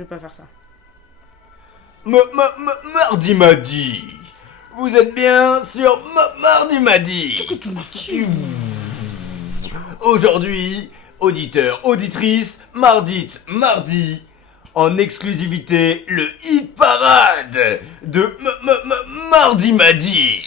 je vais pas faire ça. Mardi m'a dit. Vous êtes bien sur Mardi m'a dit. Aujourd'hui, auditeurs, auditrices, mardi, en exclusivité, le hit parade de Mardi m'a dit.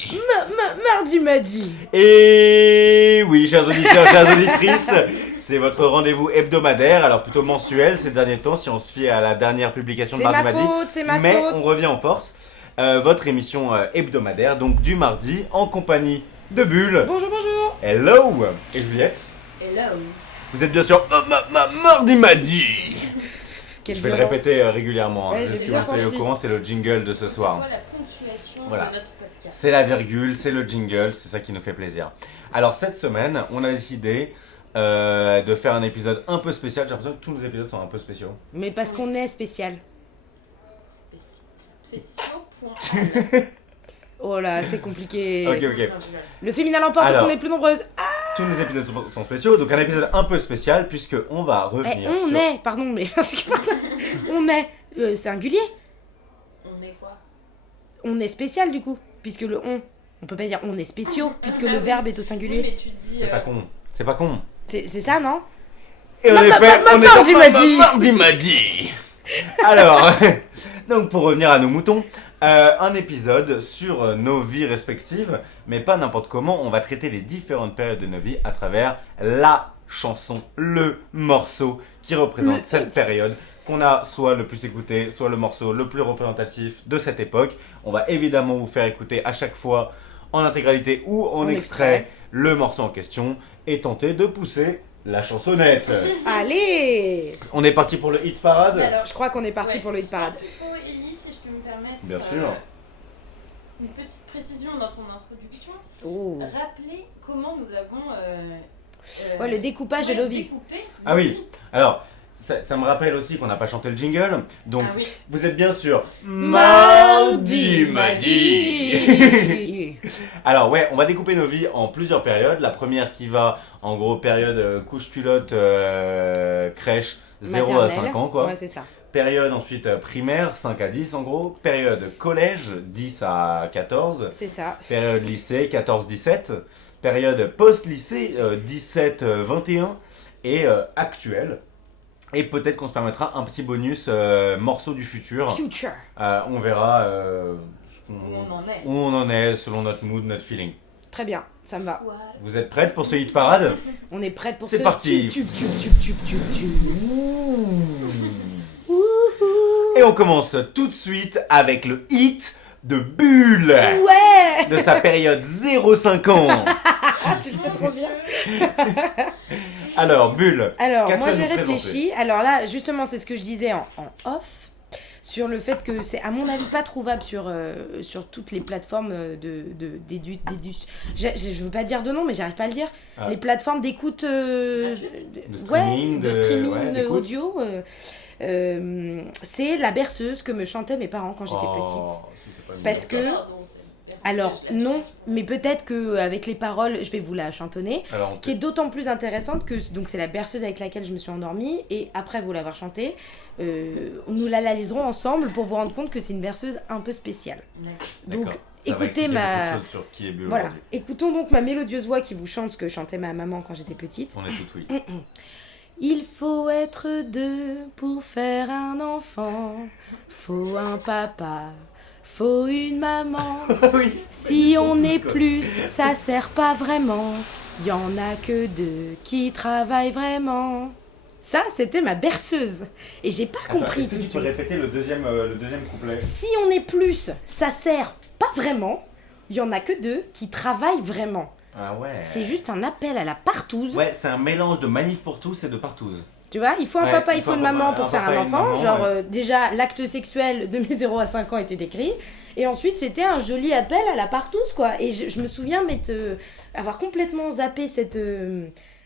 Mardi m'a dit. Et oui, chers auditeurs, chères auditrices, c'est votre rendez-vous hebdomadaire, alors plutôt mensuel ces derniers temps, si on se fie à la dernière publication de C'est Mardi ma m'a dit. faute, c'est ma Mais faute. on revient en force. Votre émission hebdomadaire, donc du mardi, en compagnie de Bulle. Bonjour, bonjour. Hello. Et Juliette. Hello. Vous êtes bien sûr Mardi m'a dit. Quelle Je vais le violence. répéter régulièrement. Ouais, Juste j'ai que bien vous soyez au senti. courant, c'est le jingle de ce soir. Voilà la ponctuation Voilà. de notre podcast. C'est la virgule, c'est le jingle, c'est ça qui nous fait plaisir. Alors cette semaine, on a décidé de faire un épisode un peu spécial. J'ai l'impression que tous nos épisodes sont un peu spéciaux. Mais parce qu'on est spécial. Spéciaux point. Oh là, c'est compliqué. Ok. Le féminin l'emporte parce Alors. qu'on est plus nombreuses. Ah, Tous nos épisodes sont spéciaux, donc un épisode un peu spécial puisque on va revenir on sur... est, pardon, mais parce que on est singulier. On est quoi? On est spécial du coup, puisque le on peut pas dire on est spéciaux puisque le verbe est au Oui, singulier. mais tu dis. C'est pas con. C'est pas con. C'est ça, non? Et en effet, on est Mardi sur m'a dit. Mardi m'a dit. Alors, donc pour revenir à nos moutons, un épisode sur nos vies respectives, mais pas n'importe comment. On va traiter les différentes périodes de nos vies à travers la chanson, le morceau qui représente Le cette hit. période qu'on a soit le plus écouté, soit le morceau le plus représentatif de cette époque. On va évidemment vous faire écouter à chaque fois en intégralité ou en En extrait extrait. le morceau en question et tenter de pousser la chansonnette. Allez. On est parti pour le hit parade. Alors, Je crois qu'on est parti pour le hit parade. Je pense qu'il faut, Ellie, si je peux me permettre. Bien sûr. Une petite précision dans ton introduction. Oh. Rappeler comment nous avons. Ouais, le découpage de Lovie. découpé Ah oui. Lovie. Alors, ça me rappelle aussi qu'on n'a pas chanté le jingle. Donc, Ah oui. vous êtes bien sûr Mardi m'a dit. Alors ouais, on va découper nos vies en plusieurs périodes. La première qui va, en gros, période couche-culotte, crèche, 0 à 5 ans, quoi. Ouais, c'est ça. Période ensuite primaire, 5 à 10 en gros. Période collège, 10 à 14. C'est ça. Période lycée, 14-17. Période post-lycée, 17-21. Et actuelle. Et peut-être qu'on se permettra un petit bonus morceau du futur. Future. On verra Où on en est. où on en est selon notre mood, notre feeling. Très bien, ça me va. Voilà. Vous êtes prêtes pour ce hit parade? On est prête pour C'est ce parti. tube. Et on commence tout de suite avec le hit de Bulle. Ouais. De sa période 0-5 ans. Ah, tu le fais trop bien. Alors, Bulle. Alors, qu'as-tu moi à j'ai nous réfléchi. Alors là, justement, c'est ce que je disais en off. Sur le fait que c'est, à mon avis, pas trouvable sur toutes les plateformes je veux pas dire de nom, mais j'arrive pas à le dire. Ah. Les plateformes d'écoute. De streaming, de streaming d'écoute. audio. C'est La Berceuse que me chantaient mes parents quand j'étais petite. Si c'est pas une Parce bonne que- ça. Pardon, c'est- Alors, non, mais peut-être qu'avec les paroles, je vais vous la chantonner. Alors, Qui est d'autant plus intéressante que donc c'est la berceuse avec laquelle je me suis endormie et après vous l'avoir chantée, nous l'analyserons ensemble pour vous rendre compte que c'est une berceuse un peu spéciale. Donc d'accord. Ça va écoutez expliquer beaucoup de ma choses sur qui est Bulle voilà, aujourd'hui. écoutons donc ma mélodieuse voix qui vous chante ce que chantait ma maman quand j'étais petite. On est tout oui. Il faut être deux pour faire un enfant, faut un papa, faut une maman. Oui. Si on tous, est quoi. plus, ça sert pas vraiment. Y en a que deux qui travaillent vraiment. Ça, c'était ma berceuse. Et j'ai pas compris Est-ce que tout tu de peux suite. répéter le deuxième couplet? Si on est plus, ça sert pas vraiment. Y en a que deux qui travaillent vraiment. Ah ouais. C'est juste un appel à la partouze. Ouais, c'est un mélange de Manif pour tous et de Partouze. Tu vois, il faut un Ouais, papa, il faut une maman pour un faire papa un et une enfant. maman, Genre, ouais. déjà, l'acte sexuel de mes 0 à 5 ans était décrit. Et ensuite, c'était un joli appel à la partouze, quoi. Et je me souviens avoir complètement zappé cette...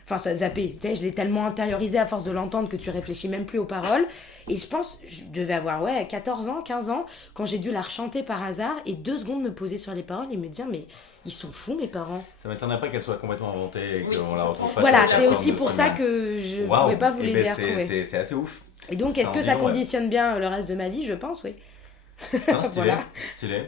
Enfin, ça zappé, tu sais, je l'ai tellement intériorisé à force de l'entendre que tu réfléchis même plus aux paroles. Et je pense, je devais avoir, 14 ans, 15 ans, quand j'ai dû la rechanter par hasard et 2 secondes me poser sur les paroles et me dire, mais Ils sont fous, mes parents. Ça m'étonnerait pas qu'elle soit complètement inventée et Oui, qu'on la je retrouve pense. pas. Voilà, sur la c'est plateforme aussi de pour ça streaming. que je Waouh. pouvais pas vous Eh l'aider ben, à retrouver. c'est assez ouf. Et donc, c'est est-ce un que ça bilan, ouais. conditionne bien le reste de ma vie? Je pense, oui. Non, stylé, Voilà. stylé.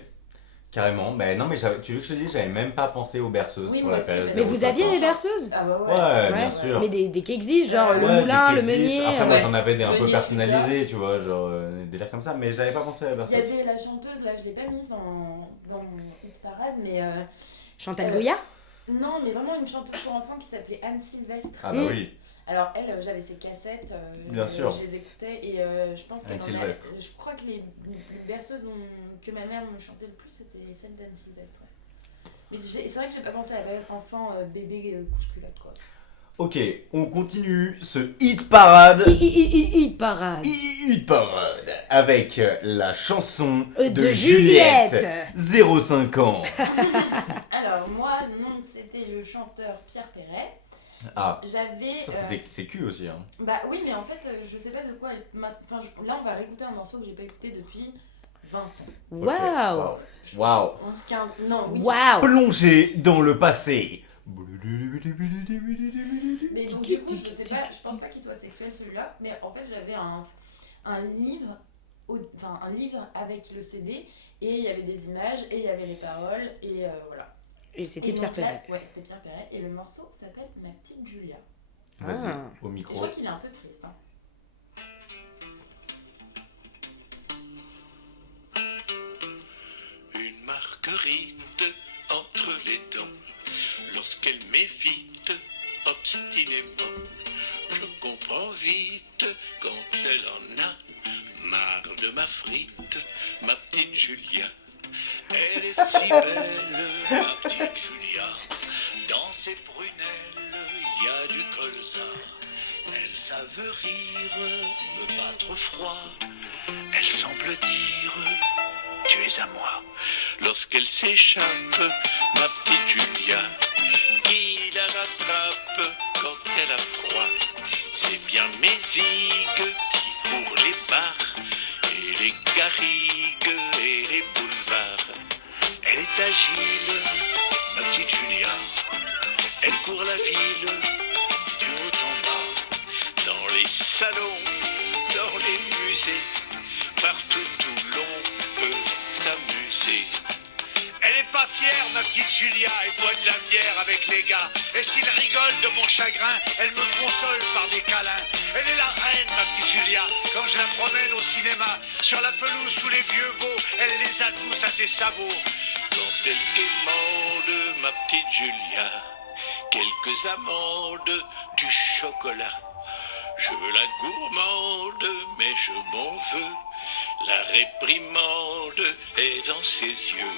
Carrément. Ben non, mais tu veux que je te dise, j'avais même pas pensé aux berceuses Oui, pour moi la aussi, période. Mais vous 0-5 aviez ans. des berceuses? Ah bah Ouais, ouais. bien sûr. Mais des qui existent, genre le Ouais, moulin, des le qui existent. meunier. Après, moi ouais. j'en avais des un peu Meunier, personnalisés, tu vois, genre des délires comme ça, mais j'avais pas pensé à la Il y berceuse. avait la chanteuse, là, je l'ai pas mise dans mon hit parade, mais. Chantal Goya? Non, mais vraiment une chanteuse pour enfants qui s'appelait Anne Sylvestre. Ah bah oui. Alors, elle, j'avais ses cassettes, Bien sûr. je les écoutais, et je pense Anne qu'elle en Sylvestre. je crois que les berceuses que ma mère me chantait le plus, c'était celle d'Anne Sylvestre. Mais c'est vrai que j'ai pas pensé à la période enfant, bébé, couche-culotte, quoi. Ok, on continue ce hit parade. Hit parade. Hit parade avec la chanson De de Juliette. Juliette, 0,5 ans. Alors, moi, non, c'était le chanteur Pierre Perret. Ah, J'avais. ça c'est cul aussi. Hein. Bah oui, mais en fait, je sais pas de quoi. Là, on va réécouter un morceau que j'ai pas écouté depuis 20 ans. Ok, Waouh. Waouh. 11, 15. Non, oui. Waouh. Plongé dans le passé. Mais donc, du coup, je sais pas, je pense pas qu'il soit sexuel celui-là, mais en fait, j'avais un livre, un livre avec le CD, et il y avait des images, et il y avait les paroles, et voilà. Et c'était Et Pierre donc là- Perret. Ouais, c'était Pierre Perret, et le morceau s'appelle Ma petite Julia. Vas-y, Ah. au Et je micro. crois qu'il est un peu triste. Hein. Une marguerite entre les dents, lorsqu'elle m'évite obstinément, je comprends vite quand elle en a marre de ma frite, ma petite Julia. Elle est si belle, ma petite Julia, dans ses prunelles, y a du colza. Elle savent rire, me battre froid, elle semble dire tu es à moi. Lorsqu'elle s'échappe, ma petite Julia, qui la rattrape quand elle a froid. C'est bien mes zigues qui courent les bars, et les garrigues et les boulevards. Elle est agile, ma petite Julia, elle court la ville, du haut en bas, dans les salons, dans les musées, partout où l'on peut s'amuser. Elle est pas fière, ma petite Julia, elle boit de la bière avec les gars. Et s'ils rigolent de mon chagrin, elle me console par des câlins. Elle est la reine, ma petite Julia, quand je la promène au cinéma. Sur la pelouse, tous les vieux beaux, elle les a tous à ses sabots. Quand elle demande, ma petite Julia, quelques amandes, du chocolat. Je veux la gourmande, mais je m'en veux. La réprimande est dans ses yeux.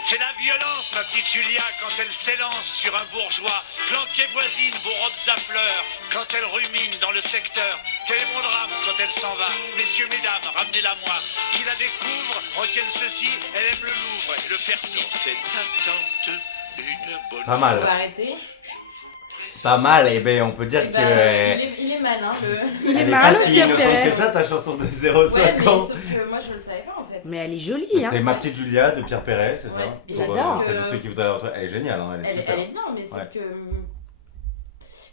C'est la violence, ma petite Julia, quand elle s'élance sur un bourgeois. Planqué voisine, vos robes à fleurs, quand elle rumine dans le secteur. Tel est mon drame quand elle s'en va. Messieurs, mesdames, ramenez-la moi. Qui la découvre, retienne ceci, elle aime le Louvre et le Percy. Cette attente, une bonne Pas On mal. va arrêter. Pas mal, et ben on peut dire Eh que. ben, il est mal, hein. Il est elle mal, pas si Pierre innocente Perret. que ça, ta chanson de Ouais, 0,5 mais ans. sauf que moi, je le savais pas en fait. Mais elle est jolie, C'est hein. Ma petite Julia de Pierre Perret, c'est Ouais, ça et Pour, j'adore. celles et ceux qui voudraient la retrouver. Elle est géniale, hein, elle est super. Elle est bien, mais c'est Ouais. que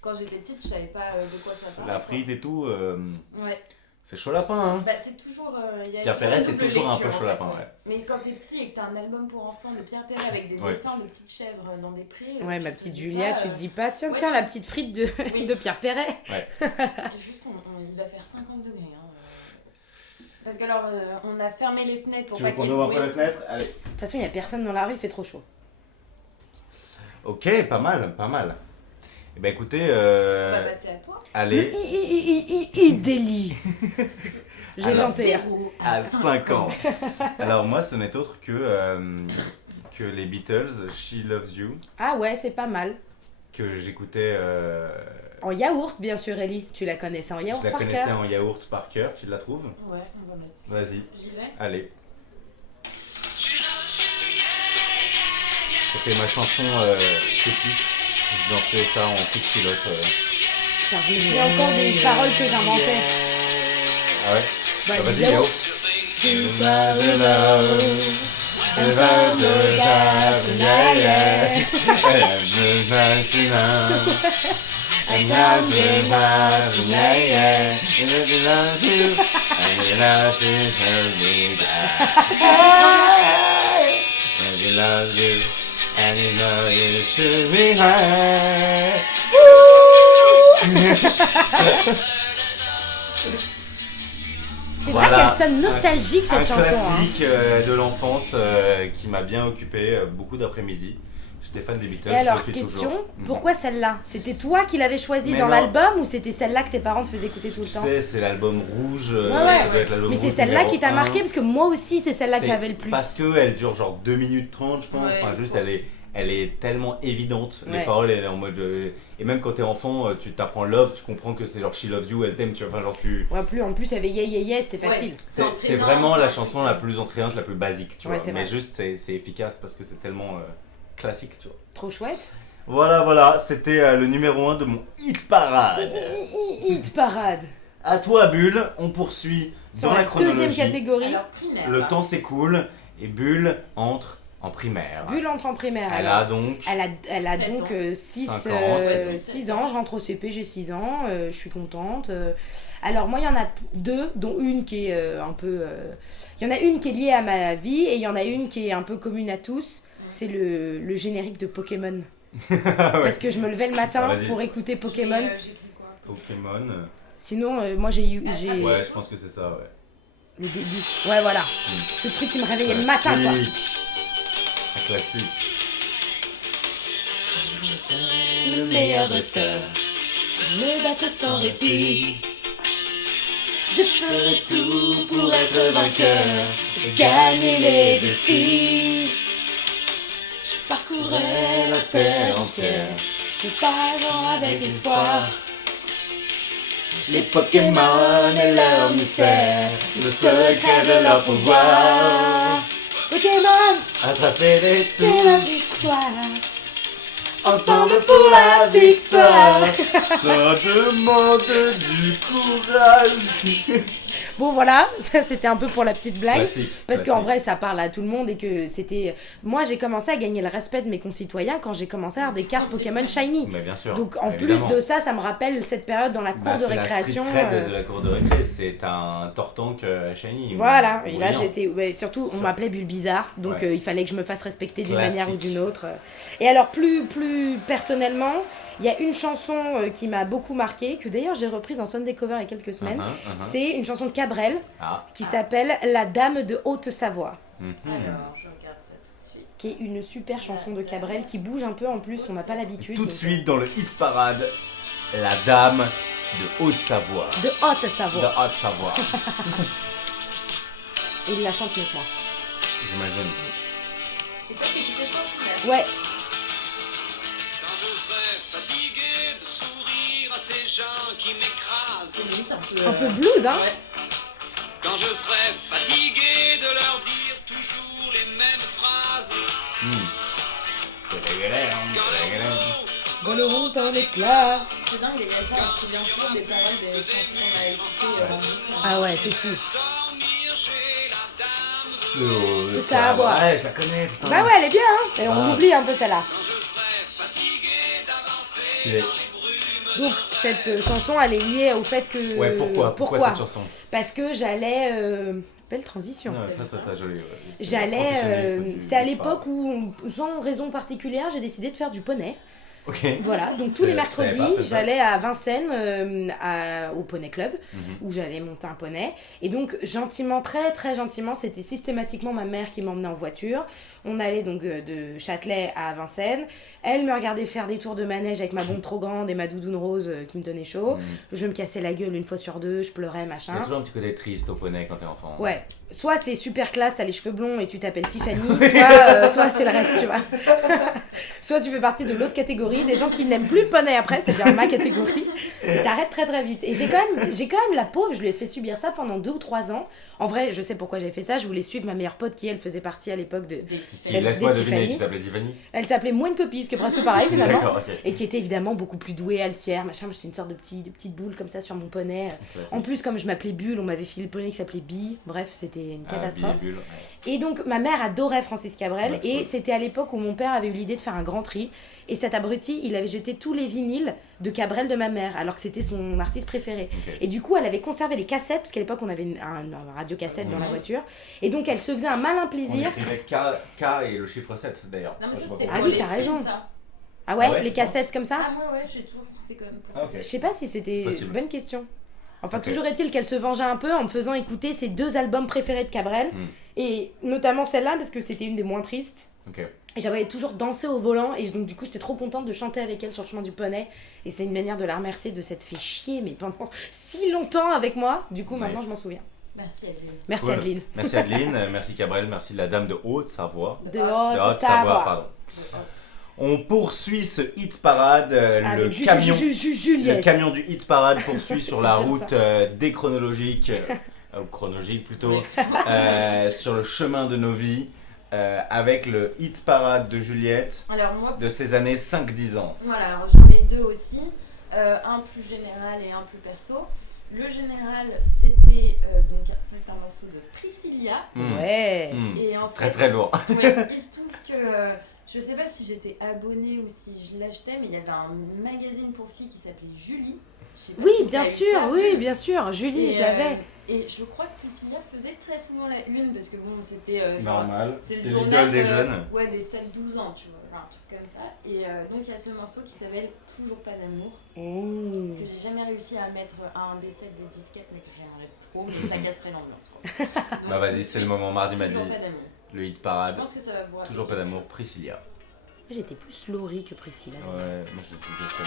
quand j'étais petite, je savais pas de quoi ça parlait. La frite et tout, Ouais. c'est chaud lapin, hein. Bah, c'est toujours. Il y a Pierre toujours Perret, une c'est double toujours un peu lecture, chaud en lapin, fait. ouais. Mais quand t'es petit et que t'as un album pour enfants de Pierre Perret avec des Ouais. dessins de petites chèvres dans des prés. Ouais, tu ma te petite dis Julia, pas, tu te dis pas, tiens, ouais. tiens, la petite frite de, Oui. de Pierre Perret. Juste, il va faire 50 degrés. Hein. Parce que alors, on a fermé les fenêtres pour Tu pas veux qu'il y qu'on ait de ouvre un peu bruit. la fenêtre Allez. De toute façon, il n'y a personne dans la rue, il fait trop chaud. Ok, pas mal, pas mal. Eh ben écoutez, On va passer à toi. allez, Délit. J'ai Alors, tenté. hein. à 5 ans. Alors moi, ce n'est autre que les Beatles, She Loves You, Ah ouais, c'est pas mal. que j'écoutais, En yaourt, bien sûr, Ellie. Tu la connaissais en je yaourt la par connaissais cœur. en yaourt par cœur, tu la trouves Ouais, on va mettre. Vas-y, J'y vais. allez. C'était ma chanson fétiche. Je dansais ça en couche pilote. Putain, je me souviens encore des paroles que j'inventais. Ah ouais Bah, Ah, du vas-y, yaourt. yaourt. C'est vrai qu'elle sonne nostalgique cette un chanson. classique de l'enfance qui m'a bien occupé beaucoup d'après-midi. J'étais fan des Beatles. Et alors, je le suis question, toujours. pourquoi celle-là? C'était toi qui l'avais choisie Mais dans non. l'album ou c'était celle-là que tes parents te faisaient écouter tout le Tu temps? sais, c'est l'album rouge. Ouais, ça doit être l'album Mais c'est rouge celle-là numéro qui t'a 1. marqué parce que moi aussi c'est celle-là que C'est j'avais le plus. Parce qu'elle dure genre 2 minutes 30, je pense. Ouais, Enfin, juste, je elle est tellement évidente. Les Ouais. paroles, elle est en mode. Et même quand t'es enfant, tu t'apprends love, tu comprends que c'est genre she loves you, elle t'aime, tu vois. Enfin, genre, tu. Ouais, en plus, il y avait Yeah Yeah Yeah, c'était facile. C'est entraînant, c'est vraiment c'est la un chanson truc. la plus entraînante, la plus basique, tu Ouais, vois. c'est Mais vrai. juste, c'est efficace parce que c'est tellement classique, tu vois. Trop chouette. Voilà, c'était le numéro 1 de mon hit parade. Hit parade. À toi, Bulle, on poursuit Sur dans la la deuxième chronologie. catégorie, Alors, primaire. Le temps s'écoule et Bulle entre en primaire. Bulle entre en primaire. Elle alors. a donc. Elle a Sept donc ans. 6 5 ans, ans, je rentre au CP, j'ai 6 ans, je suis contente. Alors moi il y en a deux, dont une qui est un peu... Il y en a une qui est liée à ma vie et il y en a une qui est un peu commune à tous. C'est le générique de Pokémon. Parce que je me levais le matin Ah, vas-y. pour écouter Pokémon. J'ai pris quoi? Pokémon. Sinon moi j'ai Ouais, je pense que c'est ça, ouais. le début. Ouais voilà. Ce truc qui me réveillait le matin quoi. Un classique. Le meilleur de sœurs, me battre sans répit. Je ferai tout pour être vainqueur et gagner les défis. Je parcourrai la terre entière, me parlant avec espoir. Les Pokémon et leur mystère, le secret de leur pouvoir. Pokémon, Attraper les c'est sous, la victoire. ensemble pour la victoire. Ça demande du courage. Bon voilà, ça c'était un peu pour la petite blague. Classique. Parce qu'en classique. vrai, ça parle à tout le monde et que c'était... Moi, j'ai commencé à gagner le respect de mes concitoyens quand j'ai commencé à avoir des cartes Pokémon Shiny. Mais bien sûr. Donc, en évidemment. plus de ça, ça me rappelle cette période dans la cour de C'est récréation. la street cred de la cour de récré. C'est un Tortank shiny. Voilà, et là Brillant. j'étais... ouais, surtout, on m'appelait Bulbizarre, donc Ouais. il fallait que je me fasse respecter d'une Classique. manière ou d'une autre. Et alors, plus personnellement, il y a une chanson qui m'a beaucoup marquée, que d'ailleurs j'ai reprise en Sunday Cover il y a quelques semaines. C'est une chanson de Cabrel Ah. qui s'appelle La Dame de Haute-Savoie. Mhm. Alors, je regarde ça tout de suite. Qui est une super chanson de Cabrel qui bouge un peu en plus, on n'a pas l'habitude. Tout de donc, suite dans le hit parade, la dame de Haute-Savoie. de De Haute-Savoie. Haute-Savoie, Et il la chante mieux que moi. j'imagine. Et toi, t'écoutais quoi au final? Ouais, Quand je serai fatigué de sourire à ces gens qui m'écrasent. C'est limite un un peu. peu blues, hein. Ouais. Quand je serai fatigué de leur dire toujours les mêmes phrases. Quand leurs mots Voleront en éclat. C'est dingue, il y a pas un souvenir sûr des paroles des chansons qu'on a écoutées en boucle. Ah ouais, c'est fou. dormir chez la dame De Savoie. Ouais, je la connais, putain. Bah ouais, elle est bien, hein. Et on Ah. oublie un peu celle-là. Quand je serai fatigué d'avancer Stylé. Donc cette chanson, elle est liée au fait que... Ouais, pourquoi cette chanson? Parce que j'allais... Belle transition. Ouais, très joli. Ouais. C'est le J'allais... professionnalisme du- C'était à du l'époque où, sans raison particulière, j'ai décidé de faire du poney. Ok. Voilà, donc tous les Je savais mercredis, pas, j'allais à Vincennes au Poney Club, Mhm. où j'allais monter un poney. Et donc, gentiment, très gentiment, c'était systématiquement ma mère qui m'emmenait en voiture. On allait donc de Châtelet à Vincennes. Elle me regardait faire des tours de manège avec ma bombe trop grande et ma doudoune rose qui me tenait chaud. Mhm. Je me cassais la gueule une fois sur deux, je pleurais, Il y a machin. toujours un petit côté triste au poney quand t'es enfant. Ouais, soit t'es super classe, t'as les cheveux blonds et tu t'appelles Tiffany, soit c'est le reste, tu vois. Soit tu fais partie de l'autre catégorie catégorie, des gens qui n'aiment plus le poney après, c'est-à-dire ma catégorie, et t'arrêtes très très vite. Et j'ai quand même la pauvre, je lui ai fait subir ça pendant 2 ou 3 ans. En vrai, je sais pourquoi j'avais fait ça, je voulais suivre ma meilleure pote qui, elle, faisait partie à l'époque de Laisse-moi des deviner, Tiffany. qui s'appelait Tiffany. Elle s'appelait Moins que Copie, ce qui est presque pareil finalement. D'accord, ok. Et qui était évidemment beaucoup plus douée, altière, machin. Moi, j'étais une sorte de petite boule comme ça sur mon poney. Classique. En plus, comme je m'appelais Bulle, on m'avait filé le poney qui s'appelait Bille. Bref, c'était une catastrophe. Bulle. Et donc, ma mère adorait Francis Cabrel. Ouais, et cool. c'était à l'époque où mon père avait eu l'idée de faire un grand tri. Et cet abruti, il avait jeté tous les vinyles de Cabrel de ma mère, alors que c'était son artiste préféré. Ok. Et du coup, elle avait conservé les cassettes, parce qu'à l'époque, on avait un radio-cassette dans la voiture. Et donc, elle se faisait un malin On plaisir. écrivait K et le chiffre 7 d'ailleurs. Non, mais Enfin, je sais ça, pas c'était pourquoi. Ah pour oui, les t'as films, raison. ça. Ah ouais, Ah ouais, les tu penses cassettes comme ça. Ah, moi, ouais, j'ai toujours vu que c'était quand même pour Ah, ok. Je sais pas si c'était possible. bonne question. Enfin, Ok. toujours est-il qu'elle se vengeait un peu en me faisant écouter ses 2 albums préférés de Cabrel. Et notamment celle-là, parce que c'était une des moins tristes. Ok. Et j'avais toujours dansé au volant. Et donc, du coup, j'étais trop contente de chanter avec elle sur le chemin du poney. Et c'est une manière de la remercier de s'être fait chier, mais pendant si longtemps avec moi. Du coup, maintenant, Nice. je m'en souviens. Merci, Adeline. Merci, Cool. Adeline. Merci Adeline, merci Cabrel, merci la dame de Haute-Savoie. De De Haute-Savoie. pardon. On poursuit ce hit parade, Avec le Juliette. camion du hit parade poursuit sur la C'est bien route déchronologique, ou chronologique plutôt, Oui. sur le chemin de nos vies, avec le hit parade de Juliette Alors, moi, de ces années 5-10 ans. voilà, alors j'en ai 2 aussi. Un plus général et un plus perso. Le général, c'était donc c'est un morceau de Priscilla. Ouais. Et en Très fait, très lourd. ouais, il se trouve que je sais pas si j'étais abonnée ou si je l'achetais, mais il y avait un magazine pour filles qui s'appelait Julie. Je sais pas Oui, si bien t'as eu sûr, ça. oui, bien sûr. Julie, Et, je l'avais. Et je crois que Priscilla faisait très souvent la une parce que bon, c'était genre, Normal, c'est c'était le l'idole journal des jeunes. ouais, des 7-12 ans, tu vois, un truc comme ça. Et donc il y a ce morceau qui s'appelle Toujours pas d'amour, Mmh. que j'ai jamais réussi à mettre à un des 7 des disquettes, mais que j'aimerais trop, mais ça casserait l'ambiance. Quoi. Donc, Bah vas-y, c'est le moment, mardi m'a dit. Toujours pas d'amour. Le hit Je parade, pense que ça va vous toujours pas rappeler d'amour, quelque chose. Priscilla. Moi, j'étais plus Laurie que Priscilla. Ouais, moi j'ai tout testé.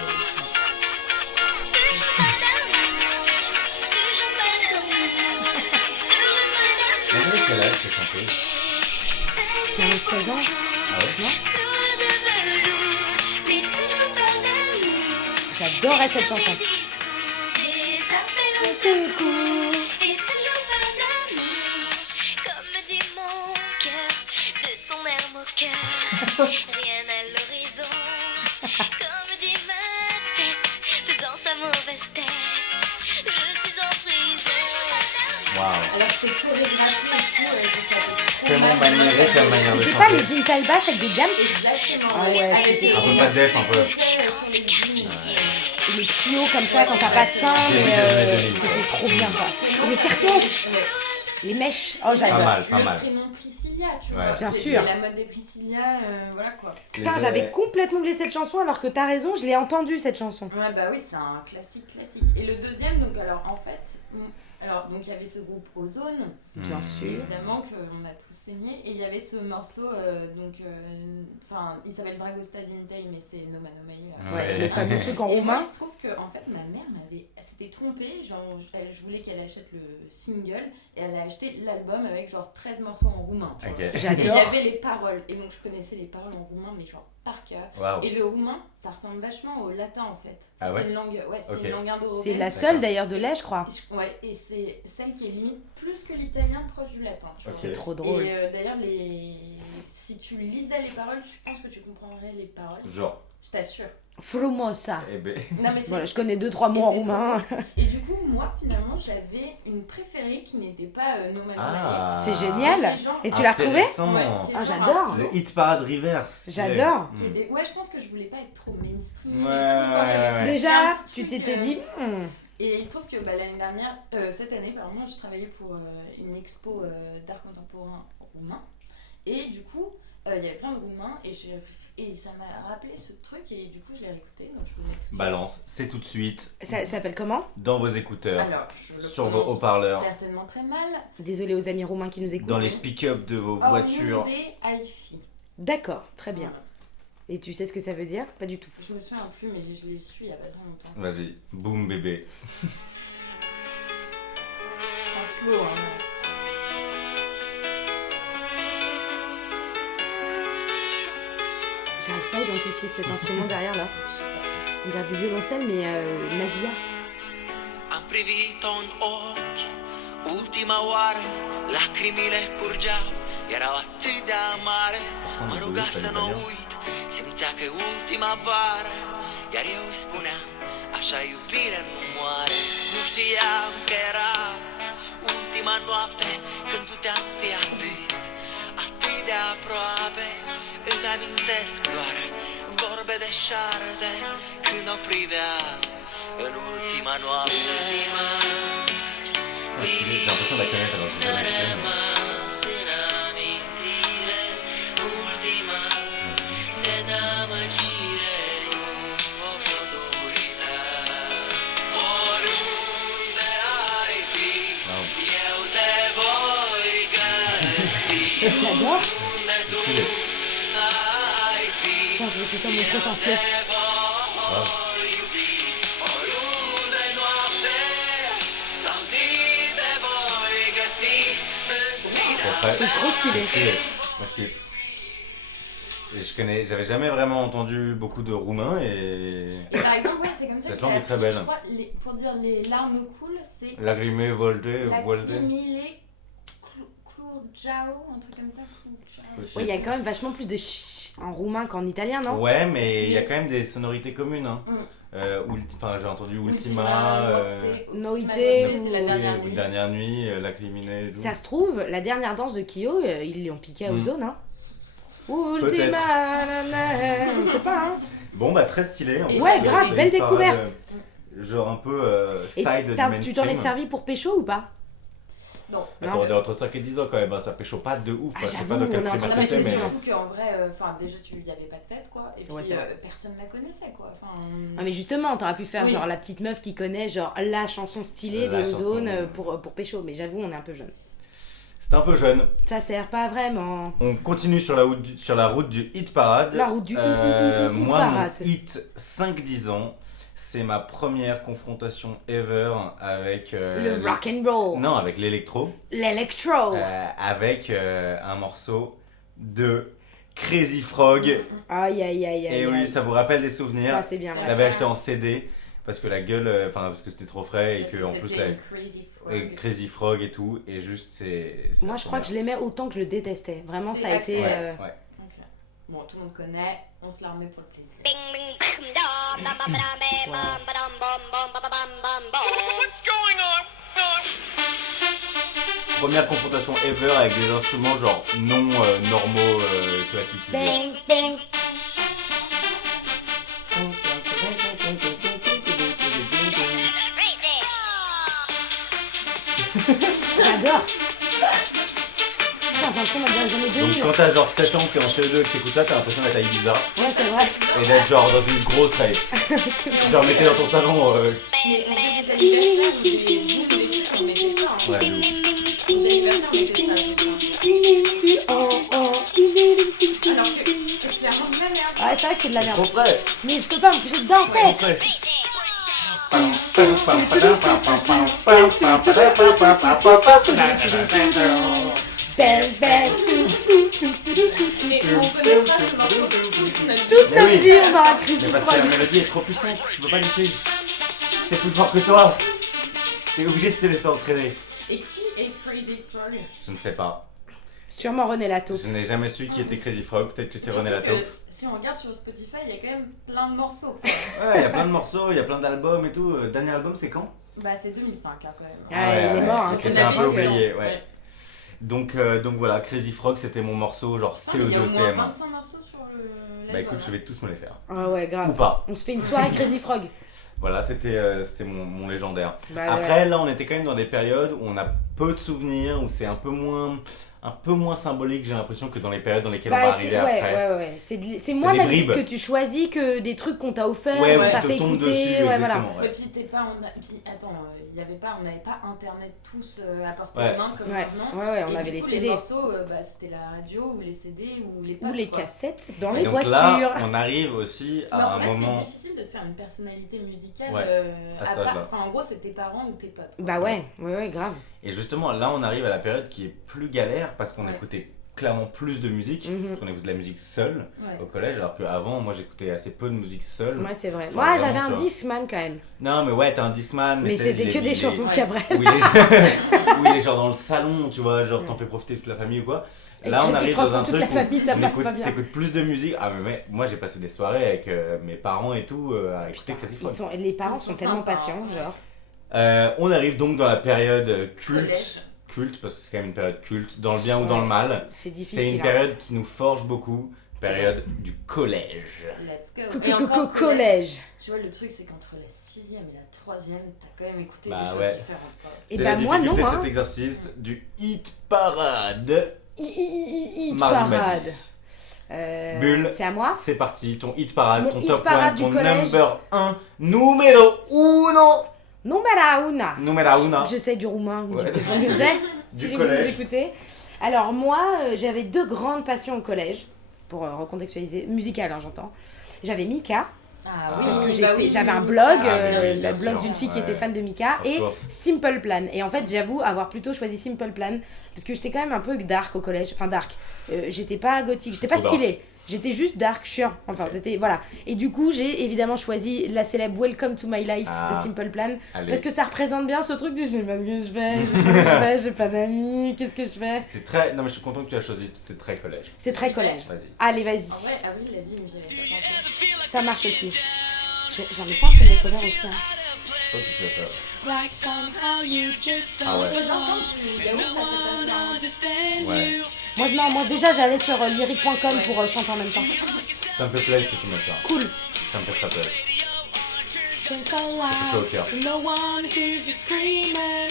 Elle avait quel âge cette chanteuse? Elle avait 16 ans. Ah ouais? J'adorais cette chanson. Rien à l'horizon, comme dit ma tête, faisant sa mauvaise tête, je suis en prison. Waouh. Alors c'était chorégraphié et tout, et ça fait Tellement maniéré comme manière de C'était pas les chanter. jeans taille basse avec des gams exactement. Ah ouais, Avec c'était des un peu pas def, un peu. sur les jeans. et les petits hauts comme ça quand t'as pas de sein, mais c'était trop bien quoi. Et les serpents, les mèches, oh Pas j'adore. mal, pas Le mal. prénom Priscilla, tu Ouais. vois. Bien C'était sûr. la mode des Priscilla, voilà quoi. Putain, j'avais complètement oublié cette chanson alors que t'as raison, je l'ai entendue cette chanson. Ouais, bah oui, c'est un classique. Et le deuxième, donc alors en fait, alors donc il y avait ce groupe Ozone, Bien sûr. évidemment qu'on a tous saigné, et il y avait ce morceau, enfin il s'appelle Dragosta Dintei, mais c'est Noma Nomai. Là. Ouais, le fameux truc en Et moi, roumain. il se trouve que en fait ma mère s'était trompée, genre je voulais qu'elle achète le single et elle a acheté l'album avec genre 13 morceaux en roumain. tu vois. Ok. Et il y J'adore. avait les paroles, et donc je connaissais les paroles en roumain, mais genre par cœur. Waouh. Et le roumain, ça ressemble vachement au latin en fait. Ah ouais C'est une langue, ouais, c'est Ok. une langue indo-européenne. C'est la seule d'ailleurs de lait, je crois. Ouais, et c'est celle qui est limite plus que l'italien proche du latin. Tu vois. C'est trop drôle. Et d'ailleurs, si tu lisais les paroles, je pense que tu comprendrais les paroles. Genre, Je t'assure. Frumosa. eh ben. Non, mais c'est- Voilà, je connais 2-3 mots en Et c'est roumain. Et du coup, moi, finalement, j'avais une préférée qui n'était pas Noma Ah. C'est génial. Qui est genre- Et tu l'as retrouvée Intéressant. Ouais, qui est Ah, genre j'adore. un Le slow. hit parade reverse. J'adore. Qui est des- Ouais, je pense que je voulais pas être trop mainstream. et tout, Ouais, enfin, j'avais ouais, ouais. fait Déjà, un petit tu truc, t'étais dit, Et il se trouve que l'année dernière, cette année, pardon, je travaillais pour une expo d'art contemporain roumain. Et du coup, il y avait plein de roumains et ça m'a rappelé ce truc et du coup, je l'ai réécouté. Donc je vous explique. Balance, c'est tout de suite ça s'appelle comment? dans vos écouteurs, Alors, je le sur vos prononce haut-parleurs, certainement très mal. Désolé aux amis roumains qui nous écoutent. dans les pick-up de vos voitures. Oriondé Alfi. D'accord, très bien. Voilà. Et tu sais ce que ça veut dire? Pas du tout. Je me souviens plus, mais je l'ai su il y a pas très longtemps. Vas-y, boum bébé. Un slow, hein. J'arrive pas à identifier cet instrument derrière là. On dirait du violoncelle, mais nasillard. Apri ton occhi, ultima oară, lacrimile curgeau, erau atât de amare, mă ruga să nu uit, simțea că e ultima vară, iar eu îi spuneam, așa iubire nu moare. Nu știam că era ultima noapte, când puteam fi atât de aproape. Îmi amintesc doar vorbe de șarpe, când o priveam în ultima noapte. J'ai l'impression de la connaître alors que je l'ai jamais Rămas în amintire, ultima dezamăgire, nu o pot uita. Oriunde ai fi, eu te voi găsi. J'adore. Unde tu Stylé. ai fi, Putain, je vais écouter mon prochain souhait. te voi iubi. Oriunde noapte sau zi, te voi găsi în sine. Après, C'est trop stylé. Moi, je kiffe. Et j'avais jamais vraiment entendu beaucoup de roumain et Et par exemple, ouais, c'est comme ça Cette qu'il langue a est très appris, belle. je crois, pour dire les larmes coulent, c'est lagrimé, volté, volté. lacrimile, clurgeau, un truc comme ça. Clurgeau. Ouais, il y a quand même vachement plus de ch en roumain qu'en italien, non? Ouais, mais il y a Mais- quand même des sonorités communes. Hein. Mm. Enfin, j'ai entendu Ultima, Ultima, Noité, Noité, c'est la dernière ou nuit. Dernière Nuit, Lacrimine et tout. Ça se trouve, la dernière danse de Kyo, ils l'ont piqué à Mm. Ozone, hein? Ultima, nanana, on sait pas, hein? Bon, bah très stylé. En Ouais, plus, grave, c'est belle une parade, découverte. genre un peu Et side du tu mainstream. t'en es servi pour pécho ou pas? Non. Attends, on est entre 5 et 10 ans quand même, hein, ça pécho pas de ouf. Ah, quoi. Je sais j'avoue, pas de quel on est entre primaire 5 et c'était, 10 mais. ans. Surtout qu'en vrai, enfin déjà il n'y avait pas de fête quoi, et puis Ouais, c'est vrai. personne la connaissait quoi. Enfin, Ah mais justement, t'aurais pu faire Oui. genre la petite meuf qui connaît genre la chanson stylée La des chanson. Ozone pour pécho, mais j'avoue on est un peu jeune. C'était un peu jeune. Ça sert pas vraiment. On continue sur la route du hit parade. La route du hit Moi, parade. mon hit 5-10 ans, c'est ma première confrontation ever avec. Le rock and roll, Non, avec l'électro. l'électro. Avec un morceau de Crazy Frog. Aïe aïe aïe aïe. Et oui, aïe. ça vous rappelle des souvenirs. Ça c'est bien Je vrai. l'avais acheté en CD parce que la gueule, enfin parce que c'était trop frais et parce que en plus c'était la une crazy frog. et Crazy Frog et tout et juste c'est. Moi je crois que je l'aimais autant que je le détestais. Vraiment C'est ça a été. accent. Ouais, ouais. Ok. Bon, tout le monde connaît, on se la remet pour le plaisir. Bing bing bam dam bam bam bam bam bam bam bam bam bam bam bam. What's going on? Première confrontation ever avec des instruments genre non normaux classiques. Bang bang. J'adore. Putain, j'ai l'impression d'être dans les années Donc 2000. quand t'as genre 7 ans que t'es en CE2 et que t'écoutes ça, t'as l'impression d'être à Ibiza Ouais c'est vrai. et d'être genre dans une grosse rave. Genre mettez dans ton salon. Mais on fait des anniversaires ou des boules d'études, on mettait ça. Hein. Ouais, de ouf. Des anniversaires, on mettait ça. Alors que c'est clairement de la merde. Ouais c'est vrai que c'est de la Trop merde. frais. Mais je peux pas m'empêcher de danser. Trop frais. Bang bang. Mais on connaît pas ce morceau toute notre vie. Toute Mais notre oui. vie on dans la crise Mais du parce que la frog. mélodie est trop puissante, tu peux pas lutter. C'est plus fort que toi. T'es obligé de te laisser entraîner. Et qui est Crazy Frog? Je ne sais pas. Sûrement René Lato. Je n'ai jamais su qui était Crazy Frog. Peut-être que c'est René Surtout Lato. que Si on regarde sur Spotify, il y a quand même plein de morceaux. Ouais, il y a plein de morceaux, il y a plein d'albums et tout. Dernier album, c'est quand? Bah, c'est 2005 hein, quand même. Ah, il est mort, hein, mais Crazy c'était un peu Frog. oublié, ouais. Donc voilà, Crazy Frog, c'était mon morceau genre Ah, mais il y a au CE2, moins CM1. 25 morceaux sur le. Bah écoute, je vais tous me les faire. Ah ouais Ou grave. pas. On se fait une soirée Crazy Frog. Voilà, c'était mon légendaire. Bah, Après, là, on était quand même dans des périodes où on a peu de souvenirs, où c'est un peu moins symbolique, j'ai l'impression, que dans les périodes dans lesquelles on va Bah, arriver c'est après. ouais. C'est moins des la musique bribes. que tu choisis que des trucs qu'on t'a offert, Ouais, qu'on ouais, t'a tu fait te tombes écouter. dessus, Ouais, voilà. exactement. Mais Ouais. puis t'es pas, puis attends, on n'avait pas internet tous à portée Ouais. de main comme Ouais, maintenant. ouais, on Et avait du les coup, CD. Les morceaux, bah, c'était la radio ou les CD ou les Ou potes, les quoi. cassettes dans Et les donc voitures. là, on arrive aussi Mais à en un fait, moment. c'est difficile de se faire une personnalité musicale Ouais, à cet âge-là. enfin, en gros, c'est tes parents ou tes potes. quoi. Bah ouais, grave. Et justement, là, on arrive à la période qui est plus galère parce qu'on Ouais. écoutait clairement plus de musique, Mhm. parce qu'on écoute de la musique seule Ouais. au collège, alors qu'avant, moi j'écoutais assez peu de musique seule. Ouais, c'est vrai. Genre, Moi, vraiment, j'avais tu un vois. Discman quand même. Non, mais ouais, t'as un Discman. Mais tu sais, c'était que des chansons de Ouais. Cabrel. Où il est, où il est genre dans le salon, tu vois, genre t'en fais profiter toute la famille ou quoi. Et Là, on Chrissy arrive Franck dans un toute truc la famille, ça où passe pas bien. t'écoutes plus de musique. Ah, mais ouais, moi j'ai passé des soirées avec mes parents et tout à écouter Crazy Frog. Les parents Ils sont sont tellement sympas, patients, hein. genre. On arrive donc dans la période Collège. culte, parce que c'est quand même une période culte, dans le bien ou dans Ouais. le mal. C'est difficile. C'est une hein. période qui nous forge beaucoup, période du collège. Let's go. Et encore, Collège. Tu vois, le truc, c'est qu'entre la 6ème et la 3ème, t'as quand même écouté Bah des choses ouais. différentes. quoi. Et C'est bah la moi non, difficulté de hein. cet exercice du hit parade. Hit Mardi, parade. Bulle. C'est à moi. C'est parti, ton hit parade, Mon ton hit top parade 1, du ton collège. number 1, numéro 1. Numero una. Numéro 1. J'essaie du roumain ou Ouais. du portugais, Du si vous nous collège. écoutez. Alors moi, j'avais deux grandes passions au collège, pour recontextualiser, musicales, hein, j'entends. J'avais Mika, Ah oui, parce que bah oui, j'avais un oui. blog, Ah, mais oui, bien le blog sûr. d'une fille qui Ouais. était fan de Mika, Of et course. Simple Plan. Et en fait, j'avoue avoir plutôt choisi Simple Plan, parce que j'étais quand même un peu dark au collège, enfin dark. J'étais pas gothique, j'étais pas Trop dark. stylée. J'étais juste dark, chiant. Enfin, c'était. Voilà. Et du coup, j'ai évidemment choisi la célèbre Welcome to My Life Ah. de Simple Plan. Allez. Parce que ça représente bien ce truc du je sais pas ce que je fais, je sais pas ce que je fais, j'ai pas d'amis, qu'est-ce que je fais. C'est très. Non, mais je suis content que tu as choisi, c'est très collège. C'est très collège. Vas-y. Allez, En vas-y. vrai, Avril Lavigne, j'y avais pas pensé. Ça marche aussi. J'en ai pas fait des covers aussi. Hein. Je crois que tu vas faire. Like somehow you just Ah ouais. Faut l'entendre, tu Yahoo, ça s'appelle bien. Ouais. Moi déjà, j'allais sur lyric.com pour chanter en même temps. Ça me fait plaisir que tu mettes ça. Cool. Ça me fait très plaisir. just Ça fait chaud au cœur. no one hears you screaming.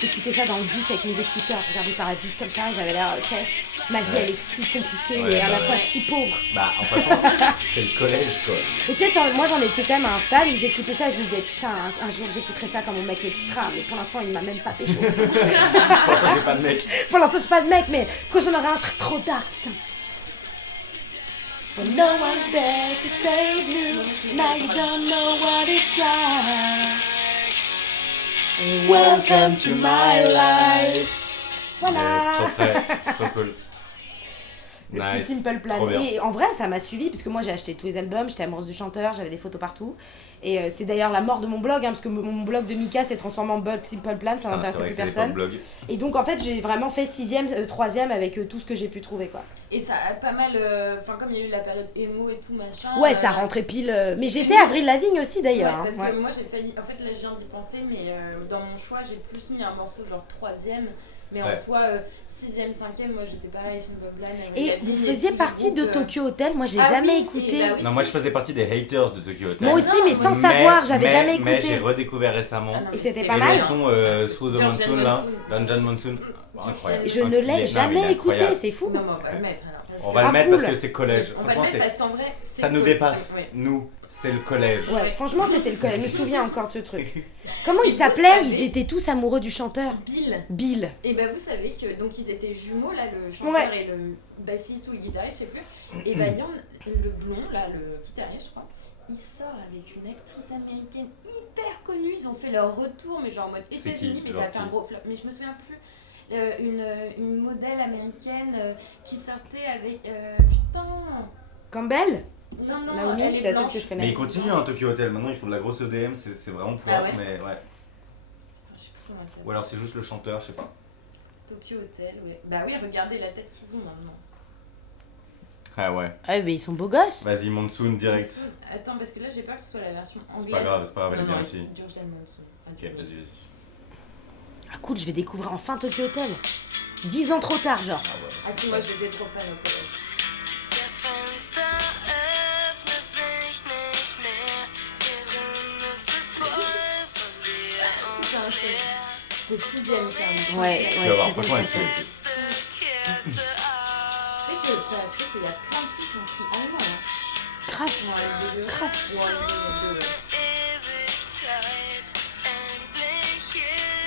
J'écoutais ça dans le bus avec mes écouteurs, je regardais par la vie comme ça, j'avais l'air, tu sais, ma vie elle est si compliquée Ouais, et à la bah fois ouais. si pauvre. Bah, en fait, c'est le collège, quoi. Et tu sais, moi j'en étais quand même à un stade où j'écoutais ça, je me disais putain, un jour j'écouterai ça quand mon mec me quittera, mais pour l'instant il m'a même pas pécho. Pour ça, j'ai pas de mec. Pour l'instant j'ai pas de mec, mais quand j'en aurai un, je serai trop dark, putain. When no one's there to save you, now you don't know what it's like. Welcome to my life. Voilà. Yes, trop frais, trop cool. Le petit Nice. Simple Plan. Trop bien. Et en vrai, ça m'a suivi parce que moi j'ai acheté tous les albums, j'étais amoureuse du chanteur, j'avais des photos partout. Et c'est d'ailleurs la mort de mon blog, hein, parce que mon blog de Mika s'est transformé en blog Simple Plan, ça Putain, n'intéresse c'est vrai plus que c'est personne. pas le blog. Et donc en fait, j'ai vraiment fait 6ème, 3ème avec tout ce que j'ai pu trouver quoi. Et ça a pas mal. Enfin, comme il y a eu la période emo et tout machin. Ouais, ça rentrait pile. Mais j'étais Avril Lavigne aussi Ouais, d'ailleurs. hein, parce ouais. que moi j'ai failli. En fait, là je viens d'y penser, mais dans mon choix, j'ai plus mis un morceau genre 3ème. Mais Ouais. en soi, 6ème, 5ème, moi j'étais pareil, Simple Plan. Et vous faisiez partie de Tokyo Hotel, moi j'ai Ah jamais oui, écouté. et bah oui. Non, moi je faisais partie des haters de Tokyo Hotel. Moi aussi, mais sans Mais- savoir, j'avais jamais Mais j'ai écouté. redécouvert récemment. Ah non, Et c'était mais pas Et mal. le son Through the Dungeon Monsoon là, Monsoon. Dungeon Monsoon, incroyable. Je ne Il est- l'ai non, mais il jamais est écouté, incroyable. c'est fou. Non, mais on va le mettre alors. parce On que- va le Ah, mettre cool. parce que c'est collège. On va le Franchement, mettre c'est- parce qu'en vrai, c'est ça nous cool. dépasse. Ouais. Nous, c'est le collège. Ouais, franchement, c'était le collège. Je me souviens encore de ce truc. Comment Et ils vous s'appelaient savez- Ils étaient tous amoureux du chanteur. Bill. Bill. Et bah vous savez que donc ils étaient jumeaux là, le chanteur Ouais. et le bassiste ou le guitariste, je sais plus. Et bah Yann, le blond là, le guitariste je crois, il sort avec une actrice américaine hyper connue. Ils ont fait leur retour mais genre en mode C'est qui, États-Unis, mais genre ça a fait un qui gros flop. Mais je me souviens plus. Une modèle américaine qui sortait avec putain. Campbell Non non. Naomi, elle est c'est la seule blanche. que je connais. Mais ils continuent hein, Tokyo Hotel. Maintenant, ils font de la grosse EDM. C'est vraiment pour Ah ouais. mais ouais. Putain, je sais plus comment elle s'appelle. Ou alors c'est juste le chanteur, je sais pas. Tokyo Hotel, ouais. Bah oui, regardez la tête qu'ils ont maintenant. Ah ouais. Ah, mais ils sont beaux gosses. Vas-y, Monsoon direct. Attends, parce que là j'ai peur que ce soit la version anglaise. C'est pas grave, c'est pas grave, elle est Non, bien non, aussi. George Dan Monsoon. Ok, vas-y. Ah, cool, je vais découvrir enfin Tokyo Hotel. 10 ans trop tard, genre. Ah ouais. Ah si, moi j'étais trop fan au collège. Das Fenster öffnet sich nicht mehr. Drin ist es voll von dir und leer. C'est 6ème ça. Ouais, Tu vas voir, ouais, franchement, elle c'est fait. Letzte Kerze Tu sais que ça a fait qu'il y a plein de filles qui ont pris allemand là. grave. Ouais, Grave. Ewigkeit. Endlich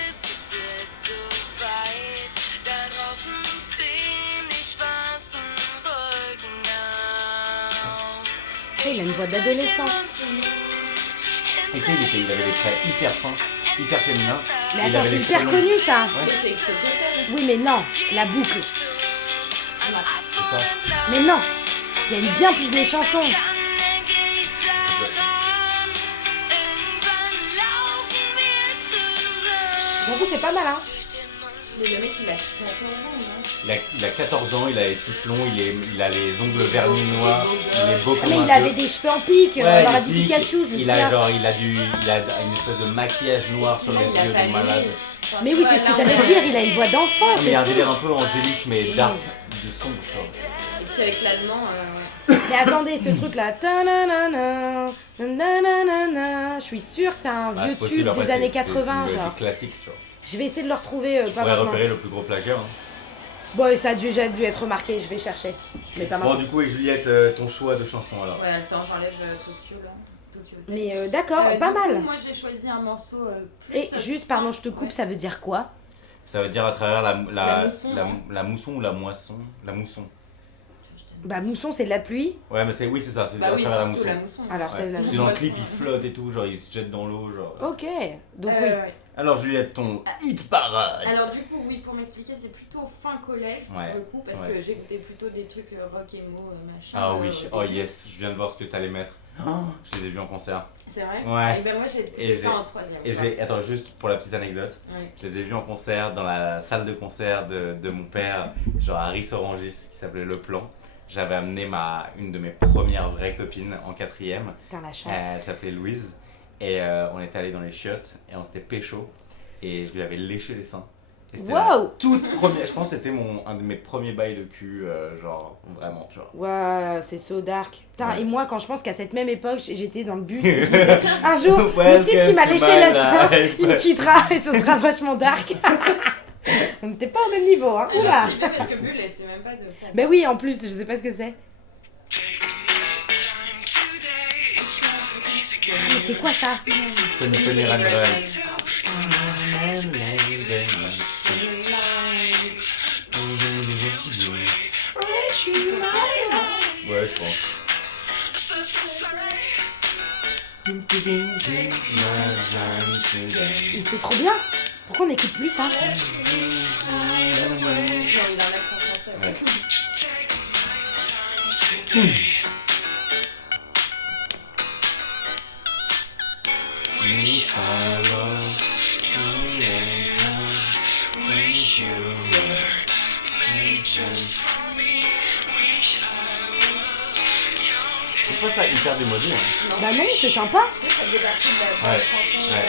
ist es jetzt so weit. Da draußen ziehen die schwarzen Wolken auf. Il a une voix d'adolescent. Et tu sais, il avait des traits hyper fins. hyper féminin. Mais Il attends, avait c'est les hyper cheveux longs. connu ça. Ouais. C'est Exotica. Oui, mais non, la boucle. C'est ça. Mais non, il y a eu bien plus de chansons. J'avoue, c'est pas mal, hein. Mais le mec, il a 14 ans, non? Il a 14 ans, il a les typhons, il a les ongles vernis noirs, il est beau Ah, comme mais un il avait dieu. des cheveux en pique, Ouais, on aurait des dit pics. Pikachu, je me il a souviens. genre, il a une espèce de maquillage noir sur les Il a yeux pas de malade. aimé. Enfin, Mais tu oui, vois, c'est ce que là, j'allais on- dire, il a une voix d'enfant, Mais il y c'est a un fou. délire un peu angélique mais dark, de sombre. tu vois. Et puis avec l'allemand, ouais. Mais attendez, ce truc-là, ta-na-na-na, na-na-na-na, je suis sûre que c'est un Bah, vieux c'est possible, tube après, des années c'est 80, du genre. classique, tu vois. Je vais essayer de le retrouver, Tu pas pourrais maintenant. repérer le plus gros plagiat. Hein. Bon, ça a déjà dû être remarqué, je vais chercher. Mais pas Bon, maintenant. du coup, et Juliette, ton choix de chanson alors. Ouais, attends, j'enlève Tokyo là. Tokyo. Mais d'accord, pas Du coup, mal. Moi, j'ai choisi un morceau plus. Et juste, pardon, je te coupe, Ouais. ça veut dire quoi? Ça veut dire à travers La mousson, non la mousson ou la moisson. La mousson. Bah, mousson, c'est de la pluie. Ouais, mais oui, c'est ça, c'est Bah à oui, travers la c'est plutôt mousson. la mousson. Alors, Ouais. c'est la Puis mousson. dans le clip, il flotte et tout, genre il se jette dans l'eau, genre. Ok, donc oui. Ouais. Alors Juliette, ton hit parade. Alors du coup, oui, pour m'expliquer, c'est plutôt fin collège Ouais. pour le coup, parce Ouais. que j'écoutais plutôt des trucs rock emo, machin. Ah oui, oh début. yes, je viens de voir ce que t'allais mettre. Oh, je les ai vus en concert. C'est vrai. Ouais. Et ben moi j'ai Et écouté ça en troisième. Et quoi. attends, juste pour la petite anecdote, Ouais. je les ai vus en concert dans la salle de concert de mon père, genre à Rissorangis, qui s'appelait Le Plan. J'avais amené une de mes premières vraies copines en 4ème. Putain, la chance. Elle s'appelait Louise. Et on était allés dans les chiottes et on s'était pécho. Et je lui avais léché les seins. Et c'était la Wow! toute première. Je pense que c'était un de mes premiers bails de cul, genre vraiment, tu vois. Waouh, c'est so dark. Putain, Ouais. et moi, quand je pense qu'à cette même époque, j'étais dans le bus et je me disais, un jour, le Welcome type qui m'a to léché my le sein, life. il me quittera et ce sera vachement dark. On n'était pas au même niveau, hein. Elle Oula! a suivi quelques bulles et c'est même pas de. Mais oui, en plus, je sais pas ce que c'est. Mais c'est quoi ça? Funny Run Run. Ouais, je pense. Mais c'est trop bien! Pourquoi on n'écoute plus ça? Non, il a un accent français. Ouais. Je trouve pas ça hyper démodé. Hein. Bah non, c'est sympa! Tu sais, ça faisait partie de la Ouais, chanson. ouais.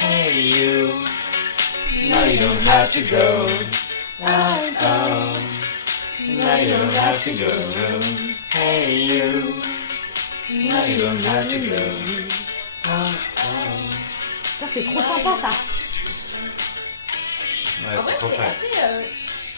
Hey you, now you don't have to go. Now you don't have to go. Hey you, now you don't have to go. Putain, c'est trop sympa ça! Ouais, En vrai, c'est trop c'est frais. assez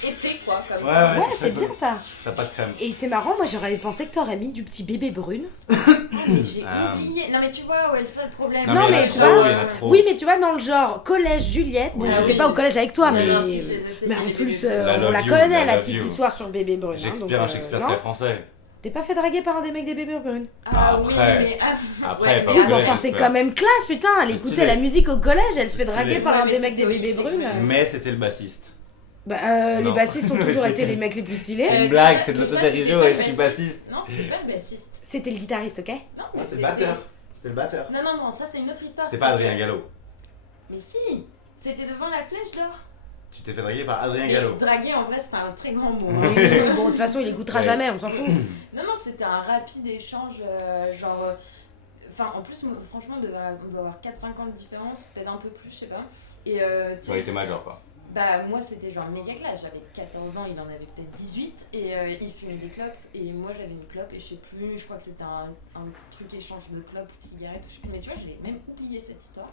été quoi, comme Ouais, ça. Ouais, c'est c'est très bien cool. ça! Ça passe crème. Et c'est marrant, moi j'aurais pensé que t'aurais mis du petit bébé brune. Mais j'ai Ah. oublié. Non, mais tu vois où est le seul problème. Non, il y en a mais tu trop, vois, il y en a trop. Oui, mais tu vois, dans le genre collège Juliette, bon, Ah j'étais oui. pas au collège avec toi, Ouais, mais, non, si, je sais, mais c'est en les plus, bébés. La on love la you, connaît, la la love petite you. histoire sur bébé brune. hein, Shakespeare, donc, un Shakespeare non. très français. T'es pas fait draguer par un des mecs des bébés brunes? Ah Après. oui, mais. Après, pas Oui, au mais collège, enfin, c'est j'espère. quand même classe, putain. Elle C'est écoutait stylé. la musique au collège, elle se C'est fait draguer stylé. par un Ouais, des mais mecs des c'est bébés cool, brunes. c'est cool. Mais c'était le bassiste. Bah, les Non. bassistes ont toujours été les mecs les plus stylés. C'est Euh, une blague, tu c'est de vois, l'autodérision c'était et pas je suis le bassiste. Non, c'était pas le bassiste. C'était le guitariste, ok? Non, Ah, mais c'était le batteur. C'était le batteur. Non, non, non, ça c'est une autre histoire. C'était pas Adrien Gallo. Mais si, c'était devant la flèche d'or. Tu t'es fait draguer par Adrien Et Gallo. draguer en vrai, c'était un très grand mot. Oui, bon, de toute façon, il écoutera Ouais. jamais, on s'en fout. Non, non, c'était un rapide échange, genre. Enfin, en plus, franchement, on doit avoir 4-5 ans de différence, peut-être un peu plus, je sais pas. Et tu Ça sais, été majeur quoi. bah, moi c'était genre méga classe, j'avais 14 ans, il en avait peut-être 18, et il fumait des clopes, et moi j'avais une clope, et je sais plus, je crois que c'était un truc échange de clopes ou de cigarettes, je sais plus, mais tu vois, je l'ai même oublié cette histoire.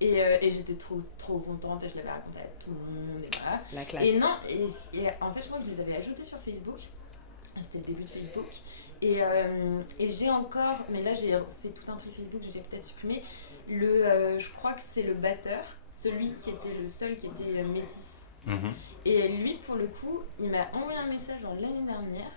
Et j'étais trop contente, et je l'avais raconté à tout le monde, et voilà. La classe. Et non, et en fait, je crois que je les avais ajoutés sur Facebook. C'était le début de Facebook. Et j'ai encore, mais là j'ai fait tout un truc Facebook, j'ai peut-être supprimé. Je crois que c'est le batteur, celui qui était le seul qui était métis. Mhm. Et lui, pour le coup, il m'a envoyé un message l'année dernière,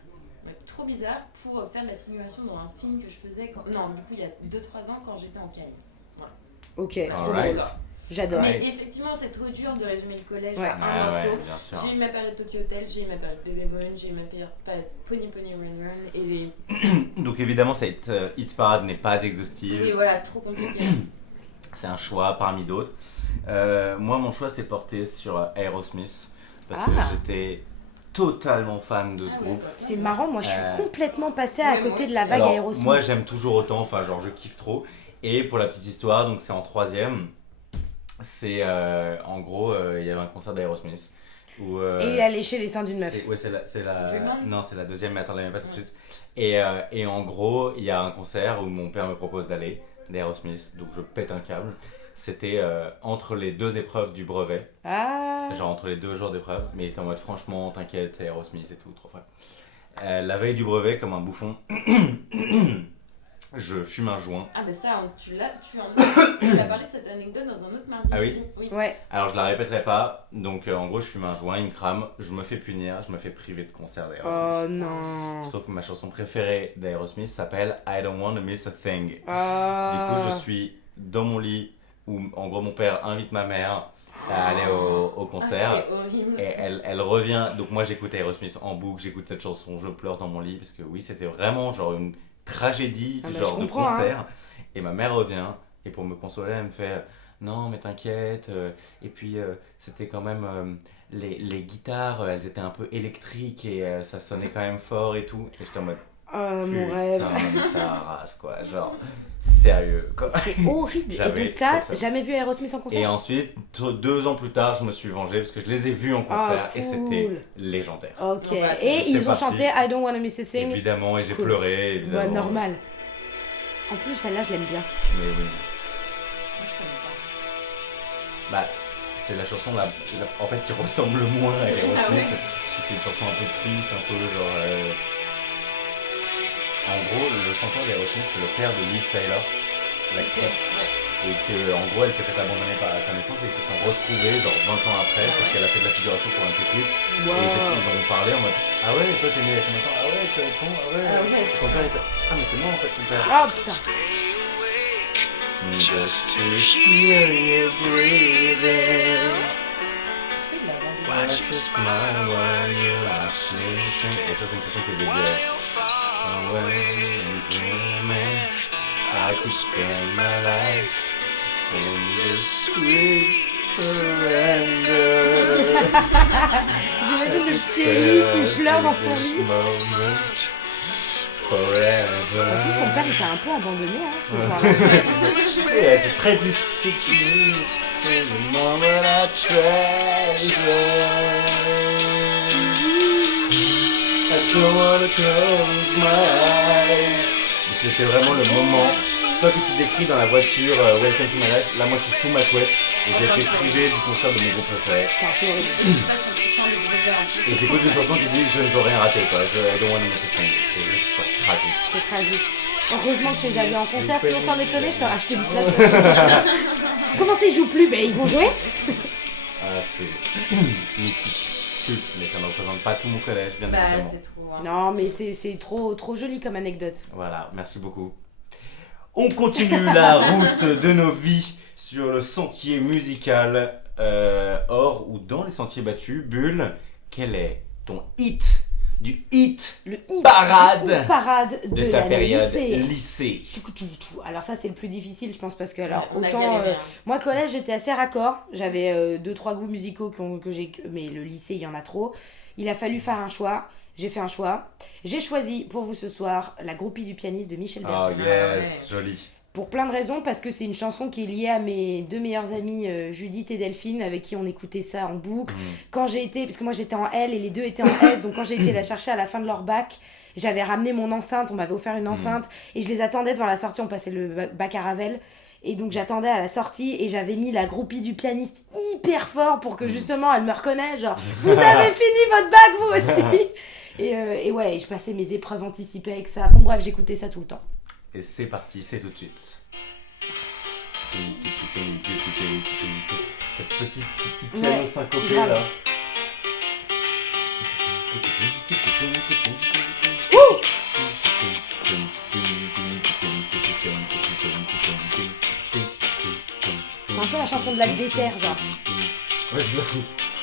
trop bizarre, pour faire de la figuration dans un film que je faisais. Non, du coup, il y a 2-3 ans quand j'étais en Caille. Voilà. Ok, trop Alright. drôle. J'adore. Ouais. Mais effectivement, c'est trop dur de résumer le collège Ouais. à un Ah ouais, morceau. bien sûr. J'ai eu ma période Tokyo Hotel, j'ai eu ma période Baby Moon, j'ai eu ma période Pony Pony Run Run et Donc évidemment, cette hit parade n'est pas exhaustive. et voilà, trop compliqué. C'est un choix parmi d'autres. Moi, mon choix s'est porté sur Aerosmith parce que Ah. j'étais totalement fan de ce groupe. C'est marrant, moi je suis Euh, complètement passée à ouais, moi côté de aussi. la vague Alors, Aerosmith. moi, j'aime toujours autant. Enfin, genre, je kiffe trop. Et pour la petite histoire, donc c'est en 3ème. C'est en gros, il y avait un concert d'Aerosmith où. Et il a léché les seins d'une meuf. Ouais, c'est la. Dream On. Non, c'est la 2ème, mais attendez, pas tout de suite. Et en gros, il y a un concert où mon père me propose d'aller, d'Aerosmith, donc je pète un câble. C'était entre les 2 épreuves du brevet, Ah. genre entre les 2 jours d'épreuve, mais il était en mode franchement, t'inquiète, c'est Aerosmith et tout, trop frais. La veille du brevet, comme un bouffon, je fume un joint. Ah, mais ça, tu l'as parlé de cette anecdote dans un autre mardi. Ah oui midi. Oui. Ouais. Alors je la répéterai pas, donc en gros je fume un joint, il me crame, je me fais punir, je me fais priver de concert Oh d'Aerosmith. non. Sauf que ma chanson préférée d'Aerosmith s'appelle I Don't Want to Miss a Thing. Du Ah. coup je suis dans mon lit où en gros mon père invite ma mère à aller au concert. Ah, c'est horrible. Et elle revient, donc moi j'écoute Aerosmith en boucle, j'écoute cette chanson, je pleure dans mon lit parce que oui c'était vraiment genre une tragédie Ah bah, genre je de comprends, concert. Et ma mère revient et pour me consoler elle me fait non mais t'inquiète et puis c'était quand même les guitares elles étaient un peu électriques et ça sonnait quand même fort et tout. Et j'étais en mode Oh mon rêve. putain de ta race quoi, genre sérieux quoi. C'est horrible. Et J'avais donc là, trop de ça. jamais vu Aerosmith en Et concert? ensuite 2 ans plus tard je me suis vengé parce que je les ai vus en concert et cool. c'était légendaire. Ok. Non, bah, Et c'est ils ont parti. chanté I Don't Wanna Miss a Thing. Évidemment, et j'ai Cool. pleuré, évidemment. Bah, normal. En plus, celle-là, je l'aime bien. Mais oui. Bah, c'est la chanson en fait qui ressemble le moins à Aerosmith. Ah ouais. Parce que c'est une chanson un peu triste, un peu genre. En gros, le chanteur d'Aerosmith, c'est le père de Liv Tyler, l'actrice. Et que, en gros, elle s'est fait abandonner à sa naissance et ils se sont retrouvés, genre 20 ans après, parce qu'elle a fait de la figuration pour un clip. Et ils ont parlé en mode ah ouais, toi t'es né il y a combien de temps? Ah ouais, toi con? Ah ouais, Ah ouais. ton père était. Ah, mais c'est moi en fait, ton père. Oh putain. Just to hear you breathing. Watch you smile while you are sleeping. Et ça, c'est une chanson qui est dédiée While you're far away and dreaming, I could spend my life in this sweet surrender. J'imagine le petit Ellie qui pleure dans son This lit. moment En plus, forever. son père était un peu abandonné, hein, ce Ouais. jour-là. Ouais, c'est très difficile. Is the moment I treasure. I don't wanna close my eyes. C'était vraiment le moment. Toi que tu décris dans la voiture, Welcome to my life, là moi je suis sous ma couette et j'ai été privé du concert de mon groupe préféré. Putain, c'est horrible. Et j'écoute une chanson qui dit je ne veux rien rater quoi, I don't want to miss a thing. C'est juste genre tragique. C'est tragique. Heureusement que tu les as vus en concert, sinon sans déconner, je t'aurais acheté une place. la semaine prochaine. Comment ça, ils jouent plus? Ben, ils vont jouer. Ah, c'était mythique, culte, mais ça ne représente pas tout mon collège, bien Bah, évidemment. c'est trop. Hein. Non, mais c'est trop joli comme anecdote. Voilà, merci beaucoup. On continue la route de nos vies sur le sentier musical, hors ou dans les sentiers battus. Bulle, quel est ton hit du hit Le hit, Parade le hit parade de de ta l'année période lycée. lycée? Alors ça c'est le plus difficile je pense parce que alors On a autant galéré, hein. moi collège j'étais assez raccord, j'avais 2-3 goûts musicaux que j'ai, mais le lycée il y en a trop. Il a fallu faire un choix, j'ai fait un choix. J'ai choisi pour vous ce soir La groupie du pianiste de Michel Oh Berger. yes, joli. Pour plein de raisons, parce que c'est une chanson qui est liée à mes 2 meilleures amies, Judith et Delphine, avec qui on écoutait ça en boucle. Quand j'ai été, parce que moi j'étais en L et les deux étaient en S, donc quand j'ai été la chercher à la fin de leur bac, j'avais ramené mon enceinte, on m'avait offert une enceinte, et je les attendais devant la sortie, on passait le bac à Ravel. Et donc j'attendais à la sortie et j'avais mis la groupie du pianiste hyper fort pour que justement elle me reconnaisse, genre vous avez fini votre bac vous aussi. Et ouais, je passais mes épreuves anticipées avec ça. Bon bref, j'écoutais ça tout le temps. Et c'est parti, c'est tout de suite. Cette petit piano Ouais, syncopé grave. là. un peu la chanson de la déterre, genre. Ouais, c'est ça.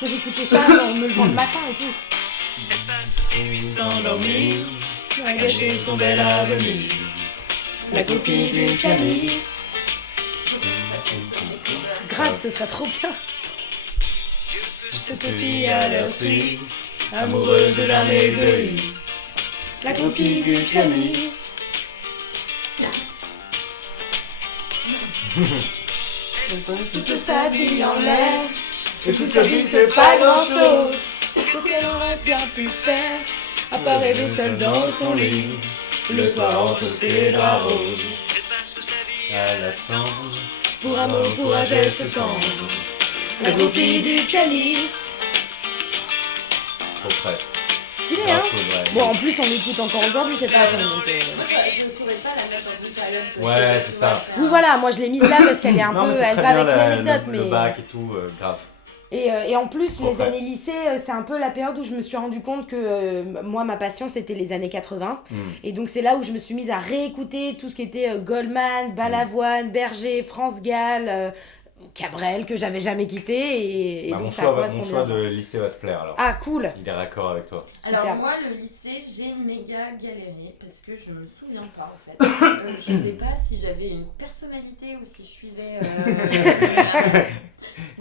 Moi j'écoutais ça en me levant le matin et tout. S'endormir, a gâché son bel avenir. La copine du pianiste. Grave, ce serait trop bien. Cette fille a l'air triste, amoureuse d'un égoïste. La copine du pianiste. Toute sa vie en l'air, Et toute sa vie c'est pas grand chose. Qu'est-ce qu'elle aurait bien pu faire, à part rêver seule dans son lit, le soir entre ses draps roses. Elle attend. Pour amour, pour un geste tendre, la copine du pianiste. Trop près. Stylé, hein? Cool, ouais. Bon, en plus, on l'écoute encore aujourd'hui cette chanson. Donc, Moi, je ne saurais pas la mettre dans une période que Ouais, je c'est sais ça. pas faire. Oui, voilà, moi je l'ai mise là parce qu'elle est un Non, mais peu. c'est Elle très va bien avec l'anecdote, le mais. bac et tout, grave. Et en plus, Trop les frais. années lycée, c'est un peu la période où je me suis rendu compte que moi, ma passion, c'était les années 80. Et donc, c'est là où je me suis mise à réécouter tout ce qui était Goldman, Balavoine, Berger, France Gall, Cabrel, que j'avais jamais quitté. Et Bah, donc, mon ça choix correspondait de bien. lycée va te plaire alors. Ah, cool! Il est raccord avec toi. Alors Super. moi le lycée j'ai méga galéré parce que je me souviens pas en fait. Je sais pas si j'avais une personnalité ou si je suivais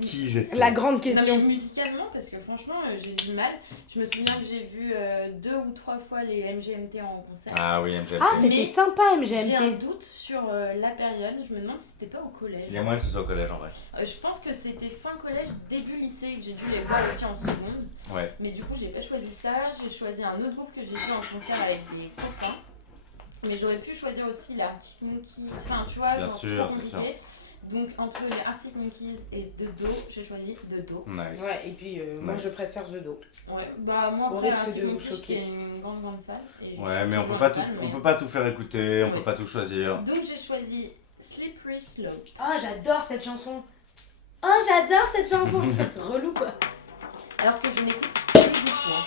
Qui j'étais La grande non, mais question. musicalement parce que franchement j'ai du mal. Je me souviens que j'ai vu 2 ou 3 fois les MGMT en concert. Ah oui, MGMT. Ah, c'était Mais sympa, J'ai un MGMT. doute sur la période, je me demande si c'était pas au collège. Il y a moyen que ce soit au collège en vrai. Je pense que c'était fin collège, début lycée que j'ai dû les voir aussi en seconde. Ouais. Mais du coup, j'ai pas choisi ça. J'ai choisi un autre groupe que j'ai vu en concert avec des copains. Mais j'aurais pu choisir aussi l'Arctic Monkeys. Enfin, tu vois, Bien genre, sûr, trop c'est compliqué. Donc, entre les Arctic Monkeys et The Do, j'ai choisi The Do. Nice. Ouais, et puis moi, Nice. je préfère The Do. Ouais, bah moi, Au après, risque Arctic de vous Monkeys, choquer. j'étais une grande fan. Et je Ouais, suis mais on toujours peut pas un tout, fan, on mais- peut pas tout faire écouter, on Oui. peut pas tout choisir. Donc, j'ai choisi Slippery Slope. Ah, j'adore cette chanson. Oh, j'adore cette chanson. Relou, quoi. Alors que je n'écoute plus du tout. hein.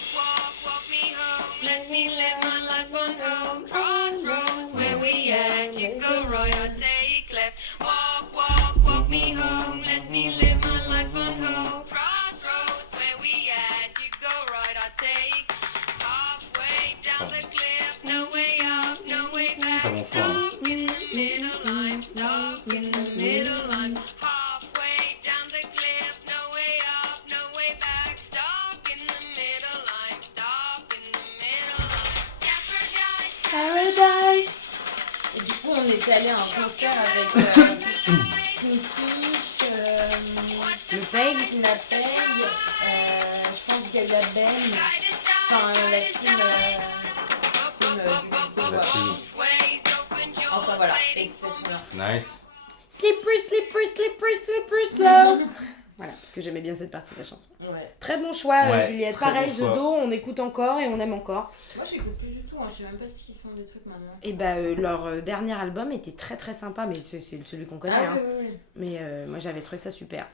Walk me home, let me live my life on hold. Crossroads where we at, you go right or take left. Walk me home, let me live my life on hold. Crossroads where we at, you go right or take. Halfway down the cliff, no way up, no way back. Très bon choix, hein. Stuck in the middle, I'm stuck in the middle, I'm halfway down the cliff, no way up, no way back. Stuck in the middle, I'm stuck in the middle, I'm Paradise. Et du coup, on était allé à un concert avec Kingfish, Le Peg. Tina Peg, je pense Gaga Ben, enfin la team du lycée, La quoi. team. Enfin voilà, et c'était trop bien. Nice. Slippery, slippery, slippery, slippery, slow. Voilà, parce que j'aimais bien cette partie de la chanson. Ouais. Très bon choix, Ouais, Juliette. très Pareil, bon The choix. Do, on écoute encore et on aime encore. Moi j'écoute plus du tout, hein. Je sais même pas s'ils font des trucs maintenant. Et bah, leur dernier album était très très sympa, mais c'est celui qu'on connaît. Ah hein. oui, oui, oui. Mais moi j'avais trouvé ça super.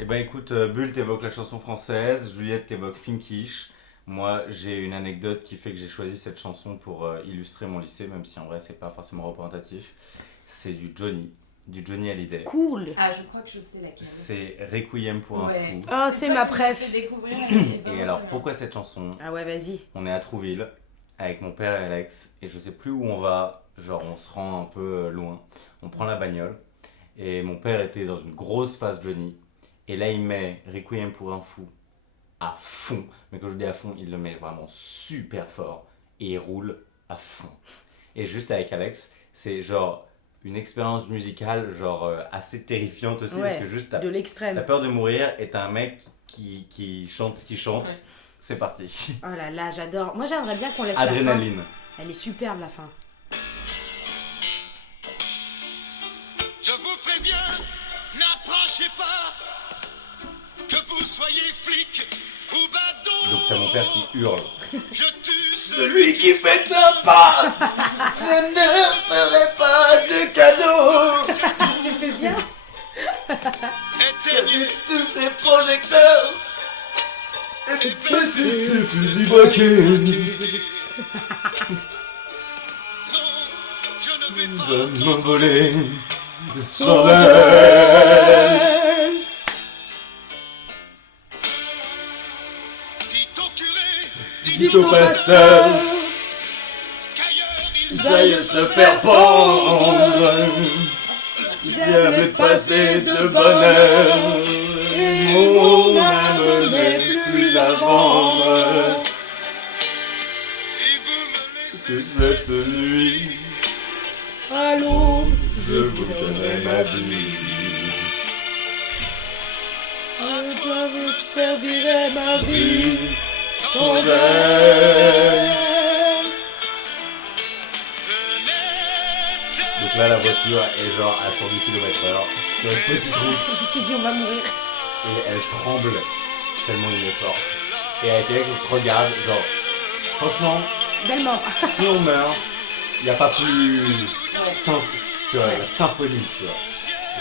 Et ben écoute, Bull t'évoque la chanson française, Juliette t'évoque Finkish. Moi j'ai une anecdote qui fait que j'ai choisi cette chanson pour illustrer mon lycée, même si en vrai c'est pas forcément représentatif. C'est du Johnny Hallyday. Cool. Ah, je crois que je sais laquelle. C'est Requiem pour un Ouais. fou. Oh, c'est ma préf. Fait découvrir, Et alors pourquoi cette chanson? Ah ouais, vas-y. On est à Trouville avec mon père et Alex et je sais plus où on va, genre on se rend un peu loin. On prend la bagnole et mon père était dans une grosse phase Johnny et là il met Requiem pour un fou à fond. Mais quand je dis à fond, il le met vraiment super fort et il roule à fond. Et juste avec Alex, c'est genre une expérience musicale genre assez terrifiante aussi Ouais, parce que juste De t'as l'extrême. peur de mourir et t'as un mec qui chante ce qu'il chante. Ouais. C'est parti. Oh là là, j'adore. Moi j'aimerais bien qu'on laisse la Adrénaline. fin. Elle est superbe la fin. Je vous préviens, n'approchez pas, que vous soyez flic ou badaud. Donc t'as mon père qui hurle. Je tue Celui qui fait un pas, je ne ferai pas de cadeau. Tu fais bien. éteignez Tous ces projecteurs et baissez ces fusils braqués. Non, je ne vais pas Va m'envoler sans elle. au pasteur, qu'ailleurs ils aillent se faire pendre. Diable est passé de bonheur, mon âme n'est plus à vendre. Si vous me laissez Que cette nuit, À l'aube, je vous donnerai ma vie. je vous servirai ma vie. Sans elle. Donc là, la voiture est genre à 110 km/h sur une petite route Tu dis on va mourir. et elle tremble tellement il est fort. Et avec elle, on se regarde, genre, franchement, Belle mort. si on meurt, il n'y a pas plus que la symphonie, tu vois.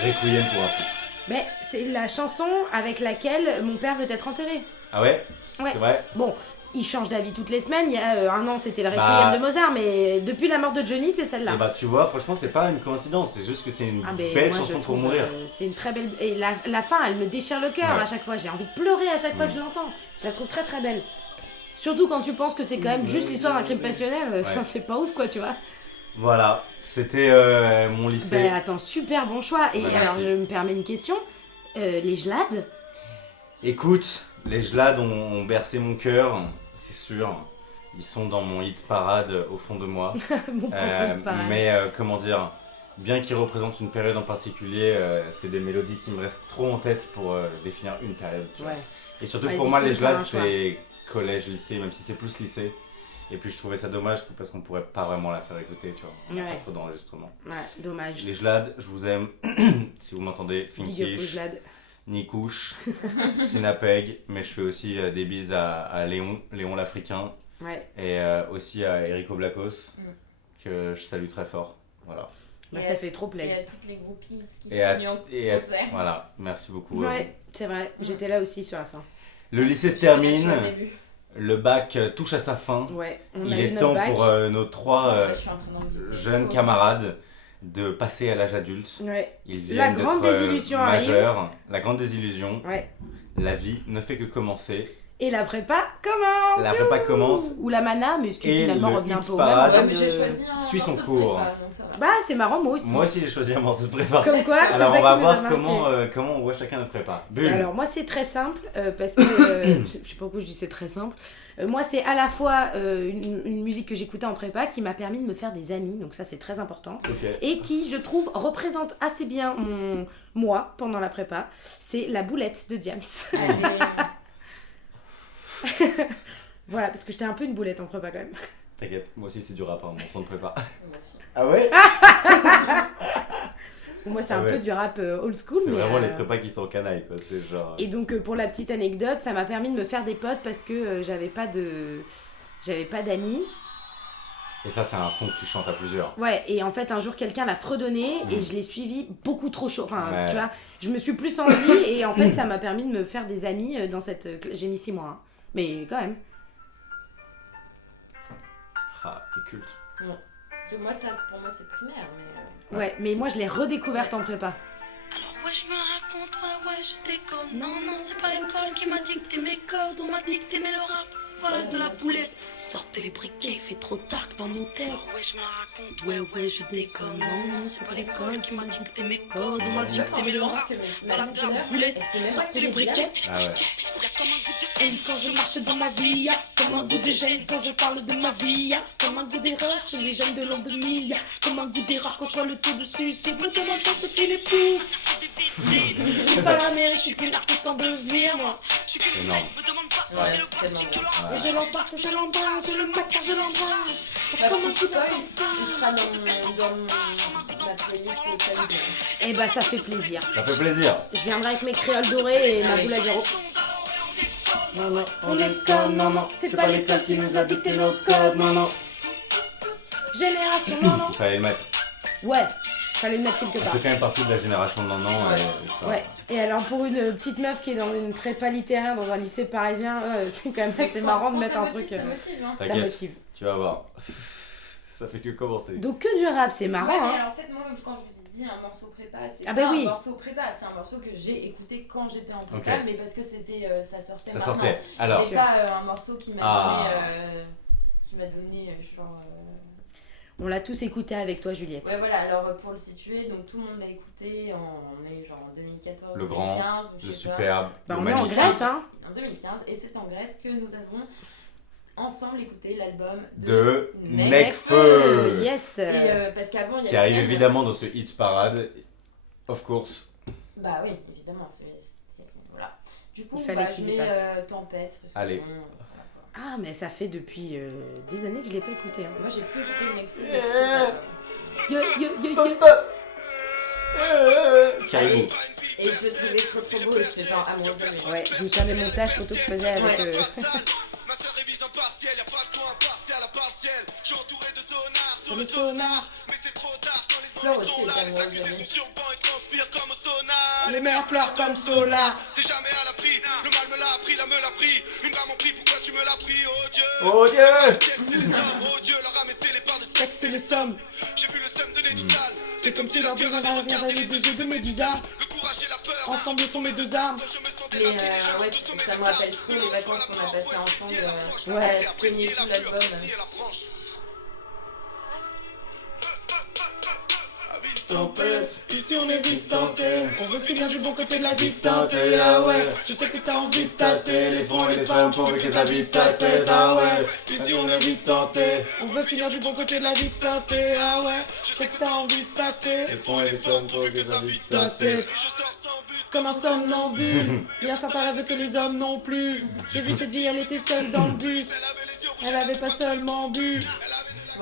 Requiem pour un fou. Mais c'est la chanson avec laquelle mon père veut être enterré. Ah ouais? Ouais. C'est vrai? Bon, il change d'avis toutes les semaines. Il y a un an, c'était le Requiem Bah. de Mozart, mais depuis la mort de Johnny, c'est celle-là. Et bah tu vois, franchement, c'est pas une coïncidence, c'est juste que c'est une Ah, mais belle moi, je chanson pour trouve, mourir. c'est une très belle. Et la fin, elle me déchire le cœur Ouais. à chaque fois. J'ai envie de pleurer à chaque fois que je l'entends. Je la trouve très très belle. Surtout quand tu penses que c'est quand même juste l'histoire d'un crime passionnel. Enfin, c'est pas ouf quoi, tu vois. Voilà, c'était mon lycée. Ben attends, super bon choix. Et Ouais, alors, merci. je me permets une question. Les gelades. Écoute, les gelades ont bercé mon cœur, c'est sûr. Ils sont dans mon hit parade au fond de moi. Mon propre pareil. Mais comment dire, bien qu'ils représentent une période en particulier, c'est des mélodies qui me restent trop en tête pour définir une période. Tu vois. Ouais. Et surtout Ouais, pour moi, les difficile de faire gelades, un choix. c'est collège, lycée, même si c'est plus lycée. Et puis je trouvais ça dommage parce qu'on pourrait pas vraiment la faire écouter, tu vois. On n'a Ouais. pas trop d'enregistrement. Ouais, dommage. Les gelades, je vous aime. Si vous m'entendez, Big up aux Finkish, gelades. Nikouche, Sinapeg, mais je fais aussi des bises à Léon l'Africain, Ouais. et aussi à Eric Oblakos, que je salue très fort. Voilà. Bah, Et ça à- fait trop Et plaisir. à toutes les groupies qui Et à, sont venues en et à- concert. voilà, merci beaucoup. Ouais, c'est vrai. J'étais là aussi sur la fin. Le lycée se Je termine, l'avais vu. le bac touche à sa fin. Ouais, on Il a eu est notre temps bac. pour nos trois Ouais, je suis en train d'enlever. jeunes camarades de passer à l'âge adulte. Ouais, Ils La viennent grande d'être, désillusion majeurs. La grande désillusion. ouais. La vie ne fait que commencer. Et la prépa commence. La prépa commence. Ou la mana, mais ce qui Et finalement le revient un hit peu au même. en parade termes Ouais, mais j'ai de- choisi un Suis son morceau de cours. prépa, donc ça va. Bah, c'est marrant, moi aussi. Moi aussi j'ai choisi un morceau de prépa. Comme quoi, c'est Alors ça on va qui nous a voir marqué. comment on voit chacun notre prépa. Bulle. Alors moi c'est très simple parce que je sais pas pourquoi je dis c'est très simple. Moi c'est à la fois une musique que j'écoutais en prépa qui m'a permis de me faire des amis, donc ça c'est très important, Ok. et qui je trouve représente assez bien moi pendant la prépa. C'est La Boulette de Diams. Voilà, parce que j'étais un peu une boulette en prépa quand même. T'inquiète, moi aussi c'est du rap, hein, mon son de prépa. Ah ouais? Moi c'est Ah un ouais. peu du rap old school. C'est mais, vraiment les prépas qui sont en canaille quoi, c'est genre... Et donc pour la petite anecdote, ça m'a permis de me faire des potes parce que j'avais pas d'amis. Et ça c'est un son que tu chantes à plusieurs. Ouais, et en fait un jour quelqu'un l'a fredonné et je l'ai suivi beaucoup trop chaud. Enfin, Ouais. tu vois, je me suis plus sentie et en fait ça m'a permis de me faire des amis dans cette... J'ai mis 6 mois, hein. Mais quand même. Ah, c'est culte. Parce que moi, ça, pour moi, c'est primaire, mais... Ouais, mais moi je l'ai redécouverte en prépa. Alors ouais je me la raconte, ouais je déconne. Non non c'est pas l'école qui m'a dicté mes codes, on m'a dicté mais le rap, voilà de la boulette. Sortez les briquets, il fait trop tard dans mon tête. Alors ouais je me la raconte, ouais je déconne. Non non c'est pas l'école qui m'a dicté mes codes, on m'a dicté mais le rap, voilà de la boulette. Sortez les briquets. Ah ouais. Et quand je marche dans ma vie, y'a comme un goût de gêne quand je parle de ma vie, y'a comme un goût d'erreur chez les jeunes de l'an 2000, y'a comme un goût d'erreur quand je vois le taux dessus, c'est me demande pas ce qui les pousse. Je suis pas l'Amérique, je suis qu'une artiste en devenir, moi. Je suis qu'une Énorme. me demande pas Ouais, c'est le c'est parti énorme. que l'on et je l'embarque, je l'embrasse, je le matin, je l'embrasse. Bah, Comme un petit coup Paul, d'attentat. il sera dans ma playlist le samedi. Et bah ça fait plaisir. Ça fait plaisir. Je viendrai avec mes créoles dorées et ma boule à zéro. Non, non, on est comme, non, non, c'est pas l'école qui nous a dicté nos codes, non, non. Génération, non, non. Il fallait le mettre. Ouais, fallait le mettre quelque On part. fait quand même partie de la génération de Nandan. Ouais. Et ça... Ouais, et alors pour une petite meuf qui est dans une prépa littéraire dans un lycée parisien, c'est quand même assez marrant de mettre un truc. Ça motive, hein. Ça T'inquiète, motive. tu vas voir. Ça fait que commencer. Donc que du rap, c'est marrant, Ouais, mais hein. en fait, moi, quand je vous ai dit un morceau prépa, c'est Ah pas bah un oui. morceau prépa, c'est un morceau que j'ai écouté quand j'étais en prépa, Ok. mais parce que c'était ça sortait Ça maintenant. sortait. Alors, C'est pas un morceau qui m'a Ah. donné genre On l'a tous écouté avec toi, Juliette. ouais voilà, alors pour le situer, donc tout le monde l'a écouté on est genre en 2014 le grand, 2015 ou je le sais pas. superbe, Bah, le on est en magnifique. Grèce, hein. En 2015 et c'est en Grèce que nous avons ensemble écouté l'album De Necfeu. Necfeu. Yes. Et parce qu'avant il y Qui avait arrive même- évidemment dans ce hit parade, of course. Bah oui, évidemment, voilà. Du coup, Il fallait je qu'il y mets passe. Tempête. Parce que Allez. bon, voilà, quoi. Ah, mais ça fait depuis des années que je l'ai pas écouté. Hein. Moi, j'ai plus écouté Necfeu. Yo, yo, yo, yo. Caribou. Et je le trouvais trop beau et j'étais genre amoureuse de lui. Ouais, je me souviens des montages photos que je faisais avec. Ouais. Ma sœur révise en partiel, y'a pas de temps impartial à partiel. Je suis entouré de sonars sur le le sonar. Mais c'est trop tard quand les Flore sons aussi sont est là. Les amoureuse de accusés lui. sont sur le banc et transpirent comme au sonar. Les mères pleurent comme Solar. T'es jamais à l'abri, le mal me l'a appris, la me l'a pris. Une maman prie, pourquoi tu me l'as pris, oh Dieu. Oh Dieu. Ciel, c'est les hommes, oh Dieu, leur âme et c'est les barres de Sexe et les sommes. J'ai vu le seum de du sale. C'est comme si leur besoin d'un regard les deux yeux de Médusa. Le courage et la peur. Ensemble sont mes deux armes. Je me sentais Et ouais, ça me rappelle trop les vacances qu'on a passées ensemble. Ouais. À saigner tout l'album. Tempête, ici on est vite tenté. On veut finir du bon côté de la vie tentée. Ah ouais, je sais que t'as envie de tâter. Les fonds et les femmes pour que ça vide ta tête. Ah ouais, ici on est vite tenté. On veut finir du bon côté de la vie tentée. Ah ouais, je sais que t'as envie de tâter. Les fonds et les femmes pour que ça vide ta tête. Comme un somnambule, bien ça paraît que les hommes non plus. J'ai vu cette vie, elle était seule dans le bus. Elle avait pas seulement bu.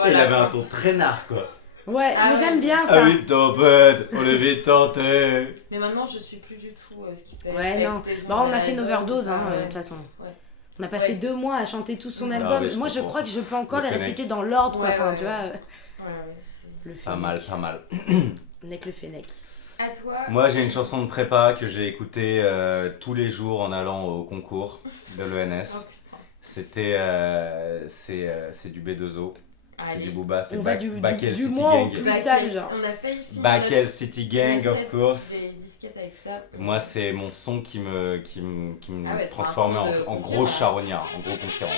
Il avait un ton traînard quoi. Ouais, Ah mais ouais. j'aime bien Ah ça. oui, Tempête, on est vite tenté. Mais maintenant, je suis plus du tout ce qu'il fait. Ouais, non. Bah, on a fait une overdose, hein, de toute façon. Ouais. On a passé Ouais. 2 mois à chanter tout son Ah, album. mais je Moi, je comprends. crois que je peux encore Le les Fennec. réciter dans l'ordre, quoi. Ouais, Enfin, ouais, tu vois. Ouais, c'est... Le Pas Fennec. mal, pas mal. Avec le Fennec. À toi. Moi j'ai une chanson de prépa que j'ai écoutée tous les jours en allant au concours de Oh, l'ENS. putain. C'était c'est du B2O, c'est Allez. du Booba, c'est On va du Bakel du City mois au Gang. plus Bakel, sale, genre. On a failli finir Bakel City Gang notre of set course. des disquettes avec ça. Moi c'est mon son qui me Ah ouais, transformait c'est un son en de gros conquérant. charognard, en gros conquérant.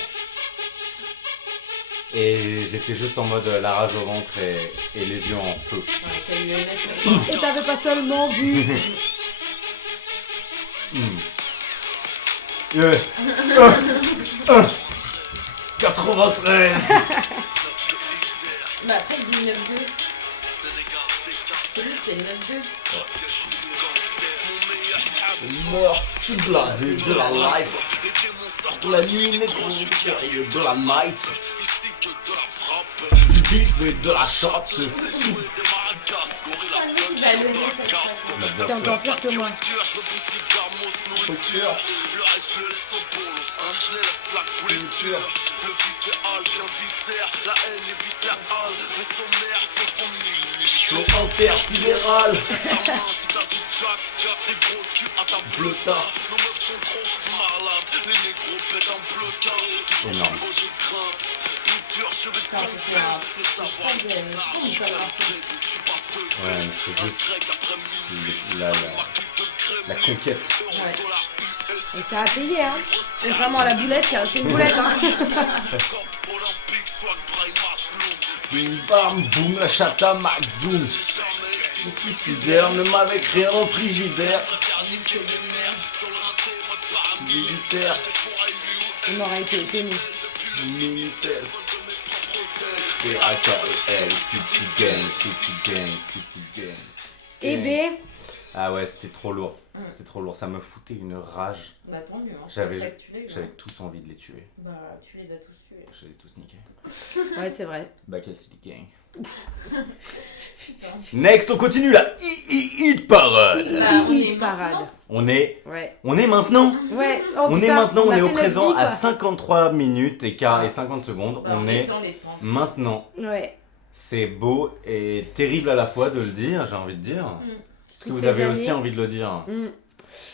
Et j'étais juste en mode la rage au ventre et les yeux en feu. Ouais, t'as eu le mec, Et t'avais pas seulement vu. 93. Bah après il dit 9-2. Lui c'est 9-2. Mort, je suis blasé de la life. De la nuit, négro, et de la night. Du bif et de la chatte. Bah le mec, C'est encore pire que moi. Le intersidéral. Bleutin. Énorme. Ouais, mais c'est juste la conquête. Et ça a payé, hein. Contrairement à la boulette, qui a resté une boulette, hein. Bim bam boum, la chatte à McDoom. Le suicidaire ne m'avait créé en frigidaire. Militaire, On aurait été étonnés. militaire. P-A-K-E-L, City Gang, City Gang, City Gangs. Et B. Ah ouais, c'était trop lourd. C'était trop lourd. Ça me foutait une rage. Bah tant mieux, hein. J'avais- C'est pour ça que tu l'as, J'avais hein. tous envie de les tuer. Bah tu les as tous tués. Je les ai tous niqués. Ouais, c'est vrai. Bakel City Gang. Next, on continue la hit parade. Bah, on Hit est parade. maintenant. On est Ouais. maintenant. Ouais. Oh, On est putain, maintenant, on a est au fait notre présent vie, à quoi. 53 minutes et quart et 50 secondes. Bah, On est dans les temps. maintenant. Ouais. C'est beau et terrible à la fois de le dire, j'ai envie de dire. Est-ce que Toutes vous ces avez années. aussi envie de le dire? Mm.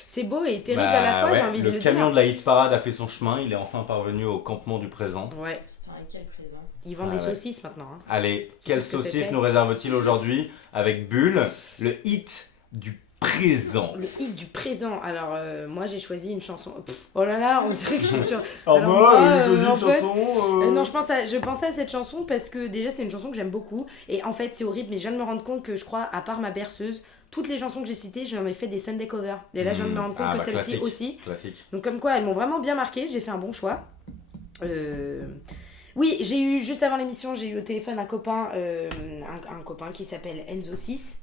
C'est beau et terrible Bah, à la fois, ouais, j'ai envie de le camion dire. de la hit parade a fait son chemin, il est enfin parvenu au campement du présent. Ouais. Putain, et quel présent. Ils vendent Ah des ouais. saucisses maintenant. Hein. Allez, sais quelle pas ce que saucisse c'était. nous réserve-t-il aujourd'hui avec Bulle, le hit du présent? Le hit du présent. Alors, moi, j'ai choisi une chanson. Oh là là, on dirait que je suis sur. Oh Alors, moi, j'ai choisi en une fait, chanson. non, je pensais à cette chanson parce que déjà, c'est une chanson que j'aime beaucoup. Et en fait, c'est horrible, mais je viens de me rendre compte que je crois, à part ma berceuse, toutes les chansons que j'ai citées, j'en ai fait des Sunday covers. Et là, je viens de me rendre compte que celle-ci classique, aussi. Classique. Donc, comme quoi, elles m'ont vraiment bien marqué. J'ai fait un bon choix. Oui, j'ai eu, juste avant l'émission, j'ai eu au téléphone un copain, un copain qui s'appelle Enzo 6.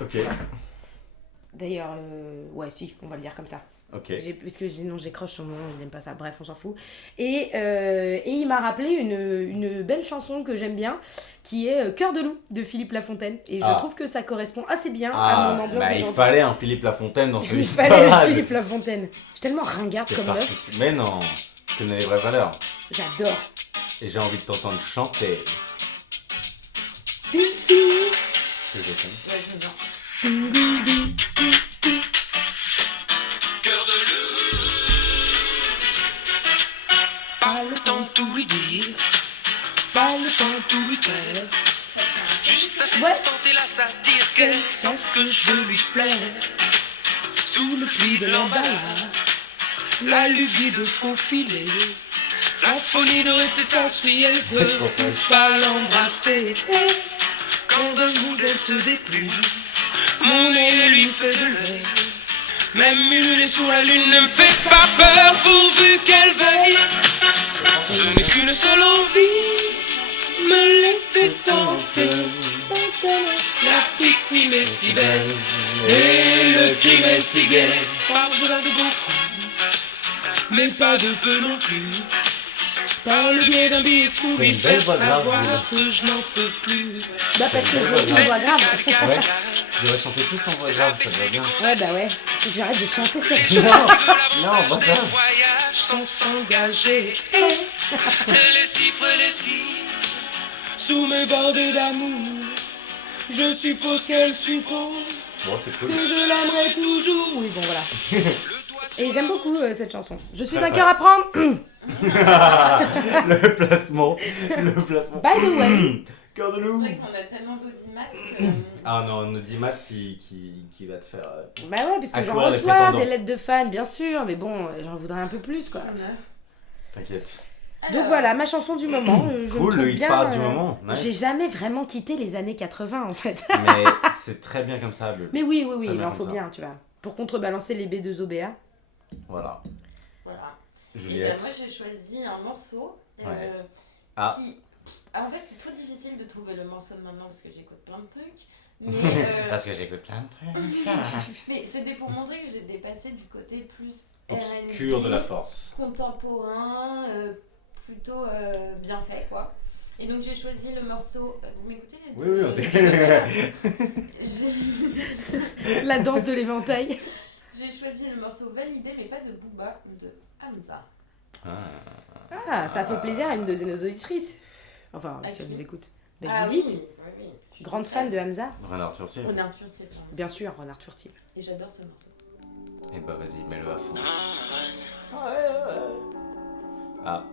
Ok. D'ailleurs, ouais, si, on va le dire comme ça. Ok. Parce que sinon j'écroche son nom, il n'aime pas ça, bref, on s'en fout. Et il m'a rappelé une belle chanson que j'aime bien, qui est Cœur de loup de Philippe Lafontaine. Et je trouve que ça correspond assez bien à mon ambiance. Bah, il fallait un Philippe Lafontaine dans ce Il hit fallait parade. le Philippe Lafontaine. Je suis tellement ringarde C'est comme parti. meuf. Mais non, tu connais les vraies valeurs. J'adore. Et j'ai envie de t'entendre chanter. Que je t'aime. Ouais, je veux bien. Cœur de loup, pas le temps de tout lui dire, pas le temps de tout lui faire. Juste assez Ouais. pour tenter la satire qu'elle sent que je veux lui plaire. Sous le pli de l'emballage, la lutte de faufiler, la folie de rester sage si elle veut pas l'embrasser. Quand d'un coup d'elle se déplume, mon nez lui fait de l'œil. Même une sous la lune ne me fait pas peur pourvu qu'elle veille. Je n'ai qu'une seule envie, me laisser tenter. La victime est si belle et le crime est si gai. Pas besoin de beaucoup, mais pas de peu non plus. Par le biais d'un billet fou, lui une belle faire voix grave, savoir Julia. que je n'en peux plus. Bah, parce que je voix grave. Ouais, je devrais chanter plus en voix grave, ça va bien. Ouais, bah ouais. Faut que j'arrête de chanter cette Je chanson. Non, voix des grave. voyages sans s'engager. Les chiffres, les signes, sous mes bordées d'amour. Je suppose qu'elle suppose Bon, c'est cool. que je l'aimerai toujours. Oui, bon, voilà. Et j'aime beaucoup cette chanson. Je suis Très un cœur à prendre. Le placement. Le placement. By the way. Cœur de C'est loup. vrai qu'on a tellement d'audimat que. Ah non, on nous dit Matt qui va te faire. Bah ouais, parce que À j'en courir les reçois prétendants. des lettres de fans, bien sûr, mais bon, j'en voudrais un peu plus, quoi. T'inquiète. Donc voilà, ma chanson du moment. Je Cool, me trouve le hit bien, parade du moment. Nice. J'ai jamais vraiment quitté les années 80, en fait. Mais c'est très bien comme ça, Bulle. Mais oui, oui, oui, Très il bien en comme faut ça. bien, tu vois. Pour contrebalancer les B2OBA. Voilà. Voilà. Et Juliette. moi j'ai choisi un morceau Ouais. Ah. qui. En fait, c'est trop difficile de trouver le morceau de maintenant parce que j'écoute plein de trucs. Mais, Parce que j'écoute plein de trucs. mais c'était pour montrer que j'ai dépassé du côté plus Obscur de la force. contemporain, plutôt bien fait quoi. Et donc j'ai choisi le morceau. Vous m'écoutez les Oui, deux oui, J'ai La danse de l'éventail. j'ai choisi le morceau Validé, mais pas de Booba, de Hamza. Ah, ça fait plaisir à une de nos auditrices. Enfin, À si elle qui nous écoute. Bah, Ah Judith, oui, oui. Je suis grande très fan de Hamza. Renard Turtier. Renard Turtier, pardon. Bien sûr, Renard Furtive. Et j'adore ce morceau. Et bah vas-y, mets-le à fond. Ah,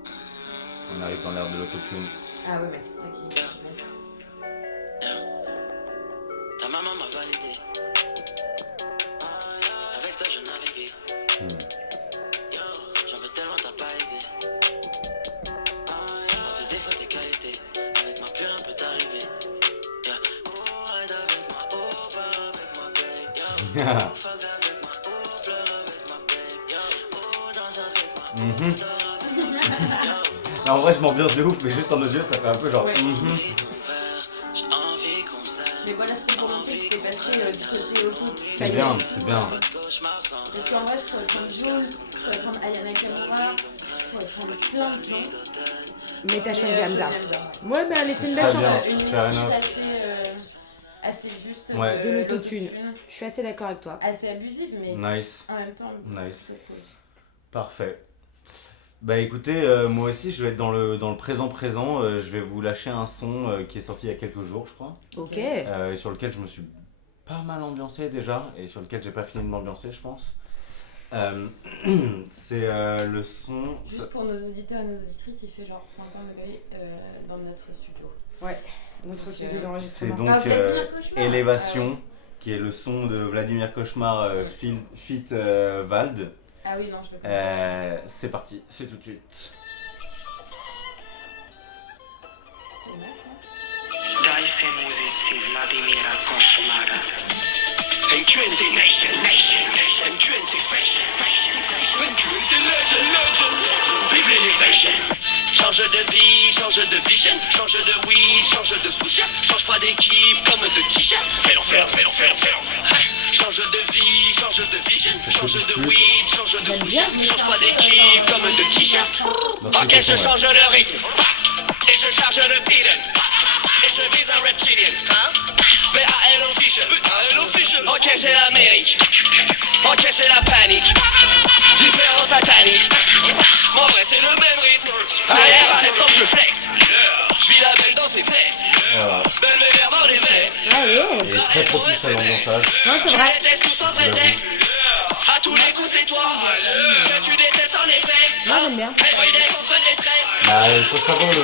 on arrive dans l'ère de l'autotune. Ah ouais, mais c'est ça qui est Ta maman m'a validé. Avec toi je naviguais. Yo, j'en veux tellement t'as pas aidé. On fait des fois tes qualités. Avec ma pure un peu t'arriver. Yeah. Oh, ride avec moi, oh, part avec moi, babe. Yo, oh, fuck avec moi, oh, pleure avec ma babe. Yo, oh, danse avec moi, oh, Non, en vrai, je m'ambiance de ouf, mais juste en audio, ça fait un peu genre. Ouais. j'ai envie qu'on s'aime. Mais voilà, c'était pour montrer que j'étais passée du côté auto. C'est bien, c'est bien. Cauchemar sans Parce qu'en vrai, je pourrais prendre Jules, je pourrais prendre Ayana Kamura, je pourrais prendre plein de gens. Mais t'as choisi Et, Hamza. j'ai choisi Hamza. Ouais, bah, c'est une Très belle bien. chanson. Une Fair maîtrise enough. assez juste Ouais. De l'autotune. Je suis assez d'accord avec toi. Assez abusive, mais Nice, en même temps, nice. c'est cool. Parfait. Bah écoutez, moi aussi, je vais être dans le présent. Je vais vous lâcher un son qui est sorti il y a quelques jours, je crois. Ok. Sur lequel je me suis pas mal ambiancé déjà, et sur lequel j'ai pas fini de m'ambiancer, je pense. C'est le son. Juste pour nos auditeurs et nos auditrices, il fait genre 50 degrés dans notre studio. Ouais, notre studio C'est d'enregistrement. donc Vladimir Cauchemar. Élévation, qui est le son de Vladimir Cauchemar fit Vald. Ah oui, non, je le connais. C'est parti, c'est tout de suite. Daj se muzici Vladimira Košmara. N20 nation, N20 fashion, N20 legend, vive l'innovation. Change de vie, change de vision, change de weed, change de sous-chef, change pas d'équipe comme de t-shirt. Fais l'enfer. Change de vie, change de vision, change de weed, change de sous-chef, change pas d'équipe comme de t-shirt. Ok, je change de rythme, et je charge le pilote, et je vise un reptilien, VAL official. Ok, c'est l'Amérique, ok, c'est la panique, différent satanique. En vrai, c'est le même rythme. Arrière, quand je flex, je vis la belle dans ses fesses. Voilà. Belle verre dans les verres. Allez. Il est très propice à l'ambiançage. Non, c'est vrai. Tu détestes tout sans prétexte. À tous les coups, c'est toi que tu détestes en effet. Moi, j'aime bien. Everyday, on fait des tresses. Bah, il faut savoir le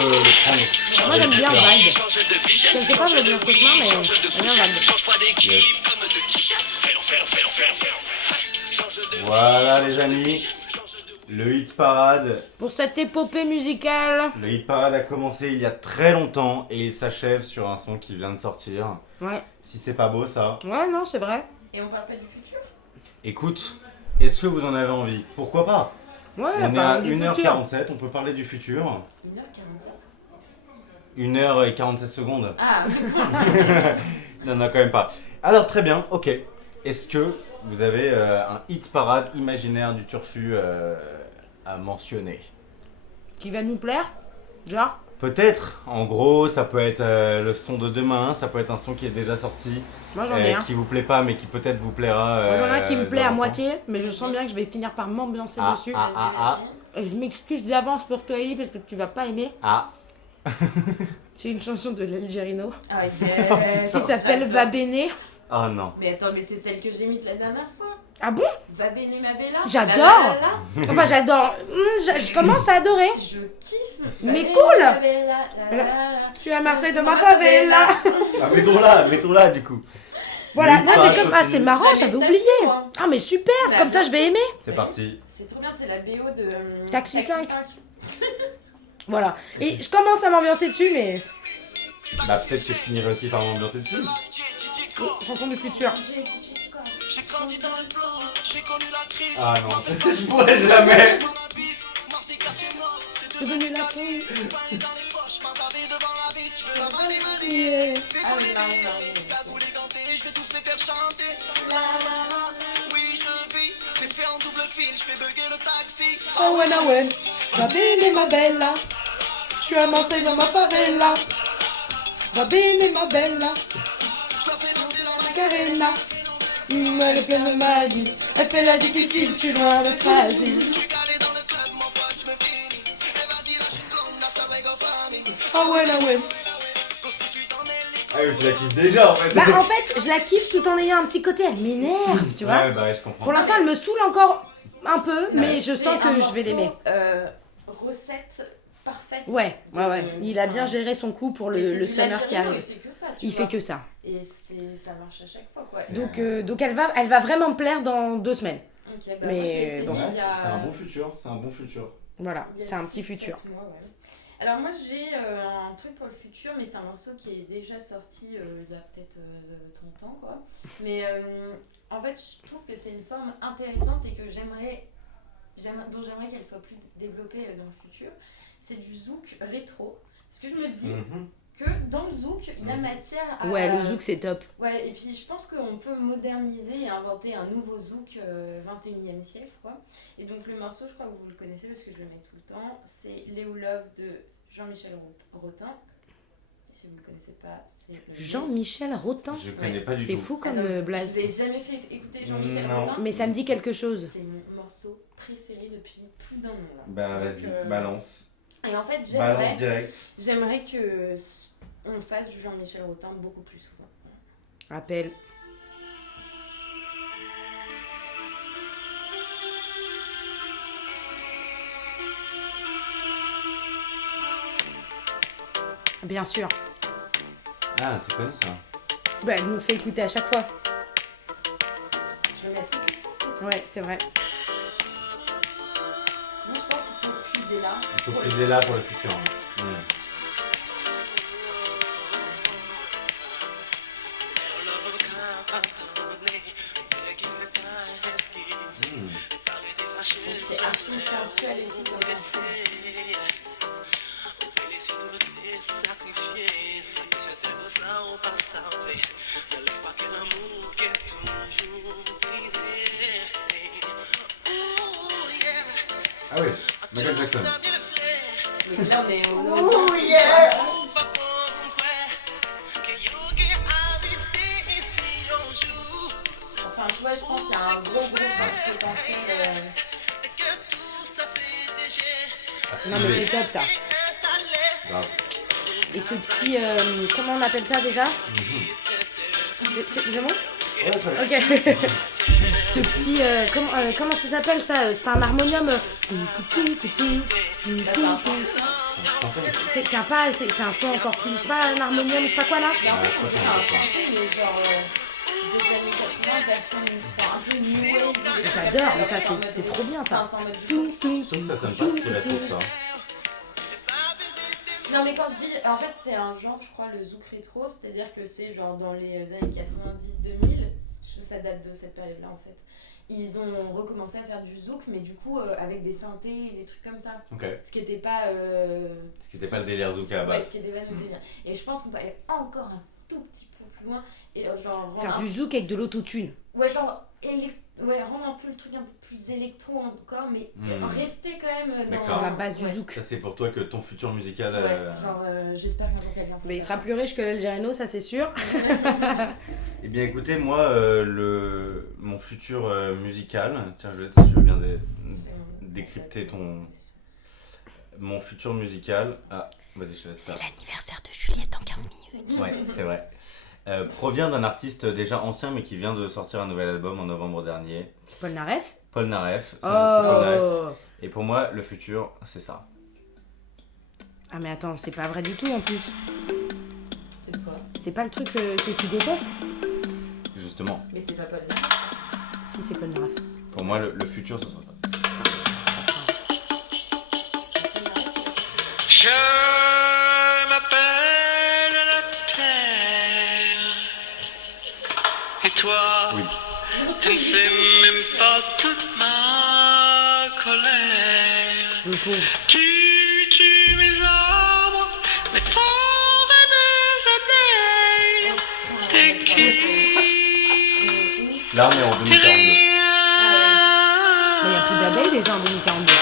prendre. Moi, j'aime bien Vald. Change de vision, Je ne sais pas change de Vladimir Cauchemar, weed, mais change de j'aime bien sous-chef, Vald. change pas d'équipe comme de t-shirt. Fais l'enfer. Change de Voilà les amis, le hit parade. Pour cette épopée musicale. Le hit parade a commencé il y a très longtemps et il s'achève sur un son qui vient de sortir. Ouais. Si c'est pas beau ça, Ouais, non, c'est vrai. Et on parle pas du futur? écoute, est-ce que vous en avez envie? Pourquoi pas? Ouais, On est parle à du 1h47, on peut parler du futur. 1h47. 1h47 secondes. Ah, Non, quand même pas. Alors très bien, ok. Est-ce que vous avez un hit parade imaginaire du turfu à mentionner? Qui va nous plaire? Genre? Peut-être, en gros, ça peut être le son de demain, ça peut être un son qui est déjà sorti, Moi, j'en ai un. qui vous plaît pas, mais qui peut-être vous plaira. Moi, j'en ai un qui me plaît dans à longtemps. moitié, mais je sens bien que je vais finir par m'ambiancer dessus. Ah. Et je m'excuse d'avance pour toi, Ellie, parce que tu vas pas aimer. Ah, C'est une chanson de l'Algerino ah yes. qui s'appelle Va Bene. oh non. Mais attends, mais c'est celle que j'ai mise la dernière fois. Ah bon? Va bene ma bella. J'adore. La, la, la, la. Enfin, j'adore. Je commence à adorer. Je kiffe. Mais Va bene cool. ma bella, la, la, la. Je suis à Marseille de ma favela. Ah, mettons-la du coup. Voilà, Oui, moi bah, j'ai comme. Ah, c'est marrant, J'avais j'avais ça oublié. aussi, moi. Ah, mais super, comme ça je vais aimer. C'est parti. C'est trop bien, c'est la BO de Taxi 5. Voilà. Et je commence à m'ambiancer dessus, mais. Bah peut-être que je finirai aussi par m'ambiancer dessus. Chanson du futur. J'ai grandi dans le plan, j'ai connu la crise. Ah non, je pourrais jamais. Marseille quartier nord, c'est C'est venu la pluie. devenu dans les poches, ma gravée devant la vie, tu veux la marie. Ah oui, non. Cagoule et ganté, je vais tous les faire chanter. La la la, oui je vis, c'est fait en double fil, je fais bugger le taxi. Ah ouais. Va bene ma bella. Je suis à Marseille dans ma favela. Va bene ma bella. Je la fais danser dans la Carena. Elle est pleine de magie. Elle fait la difficile, je suis loin d'être fragile. tu calé dans le club, mon pote, je me finis. Et vas-y, là je suis blonde, là ça va go famille. Ah ouais. Cause que je suis dans les Ah oui, tu la kiffes déjà en fait. Bah en fait, je la kiffe tout en ayant un petit côté, elle m'énerve, tu vois. Ouais, bah ouais, je comprends. Pour l'instant, elle me saoule encore un peu, mais je C'est sens que un je vais l'aimer. morceau, recette parfaite. Ouais. Il a bien géré son coup pour Et c'est le du summer qui Algerino, arrive. Il fait que ça. tu Il vois. fait que ça. Et ça marche à chaque fois, quoi. Donc elle va vraiment me plaire dans 2 semaines. Ok, bah Mais moi, j'ai essayé bon. Ouais, il y a- c'est un bon futur, c'est un bon futur. Voilà, il y a c'est un petit 6-7 futur. mois, ouais. Alors moi j'ai un truc pour le futur, mais c'est un morceau qui est déjà sorti il y a peut-être 30 ans, quoi. Mais en fait je trouve que c'est une forme intéressante et que dont j'aimerais qu'elle soit plus développée dans le futur. C'est du zouk rétro. Parce que je me dis que dans le zouk, il y a matière à... Ouais, le zouk c'est top. Ouais, et puis je pense qu'on peut moderniser et inventer un nouveau zouk 21e siècle, quoi. Et donc le morceau, je crois que vous le connaissez parce que je le mets tout le temps, c'est Léo Love de Jean-Michel Rotin. Si vous ne le connaissez pas, c'est... Jean-Michel Rotin. Je connais pas du tout. C'est fou comme Alors, blaze. Je vous ai jamais fait écouter Jean-Michel Non. Rotin. Mais ça me dit quelque chose. C'est mon morceau préféré depuis plus d'un an, là. Bah Donc, vas-y, balance. Et en fait, Balance direct. j'aimerais que on fasse du Jean-Michel Rotin beaucoup plus souvent. Rappel. Bien sûr. Ah, c'est connu ça. Bah, elle nous le fait écouter à chaque fois. Je vais mettre tout. Ouais, c'est vrai. Moi, je pense qu'il faut puiser là. Il faut puiser là pour le futur. C'est archi sensuel et tout. Ah oui, Michael Jackson. Mais là, on est au. Oh yeah! Enfin, tu vois, je pense qu'il y a un gros potentiel. Non, mais c'est top ça. Grave. Et ce petit. Comment on appelle ça déjà? C'est bon? Ouais, très bien. Ok. Ce petit. Comment ça s'appelle ça? C'est pas un harmonium. C'est un son encore plus. C'est pas un harmonium, je sais pas quoi là? Mais en fait, on dirait un santé, mais genre. Des années 80, version un peu new wave. J'adore, mais ça c'est trop bien ça. Enfin, Tout, tout, Je trouve que ça sonne pas si rétro que ça. Non, mais quand je dis, en fait, c'est un genre, je crois, le zouk rétro, c'est-à-dire que c'est genre dans les années 90-2000, ça date de cette période-là en fait. Ils ont recommencé à faire du zouk, mais du coup, avec des synthés et des trucs comme ça. Ok. Ce qui n'était pas. Ce qui n'était pas le délire zouk à la Ouais, base. ce qui n'était pas le délire. Et je pense qu'on peut aller encore un tout petit peu plus loin. Et genre. faire du zouk avec de l'autotune. Ouais, genre. Rendre un peu le truc un peu plus électro encore, mais rester quand même dans. D'accord. Sur la base du Ouais. zouk. Ça, c'est pour toi que ton futur musical. Ouais, genre, j'espère qu'un jour qu'elle vient. Mais il sera plus riche que l'Algérino, ça c'est sûr. Eh bien, écoutez, moi, mon futur musical. Tiens, je vais si tu veux bien décrypter mon futur musical. Ah, vas-y, je te laisse faire. l'anniversaire de Juliette dans 15 minutes. Ouais, c'est vrai. Provient d'un artiste déjà ancien mais qui vient de sortir un nouvel album en novembre dernier. Paul Naref. Paul Naref. Paul Naref. Oh. Et pour moi, le futur, c'est ça. Ah mais attends, c'est pas vrai du tout en plus. C'est quoi? C'est pas le truc que tu détestes? Justement. Mais c'est pas Paul. Si, c'est Paul Naref. Pour moi, le futur, ce sera ça. Je m'appelle la terre. Et toi, Oui. tu ne sais même pas toute ma colère. Le pauvre. Tu tues mes arbres, mes forêts, mes abeilles. T'es qui? Là, on est en 2042. Mais il y a plus d'abeilles déjà en 2042. Hein.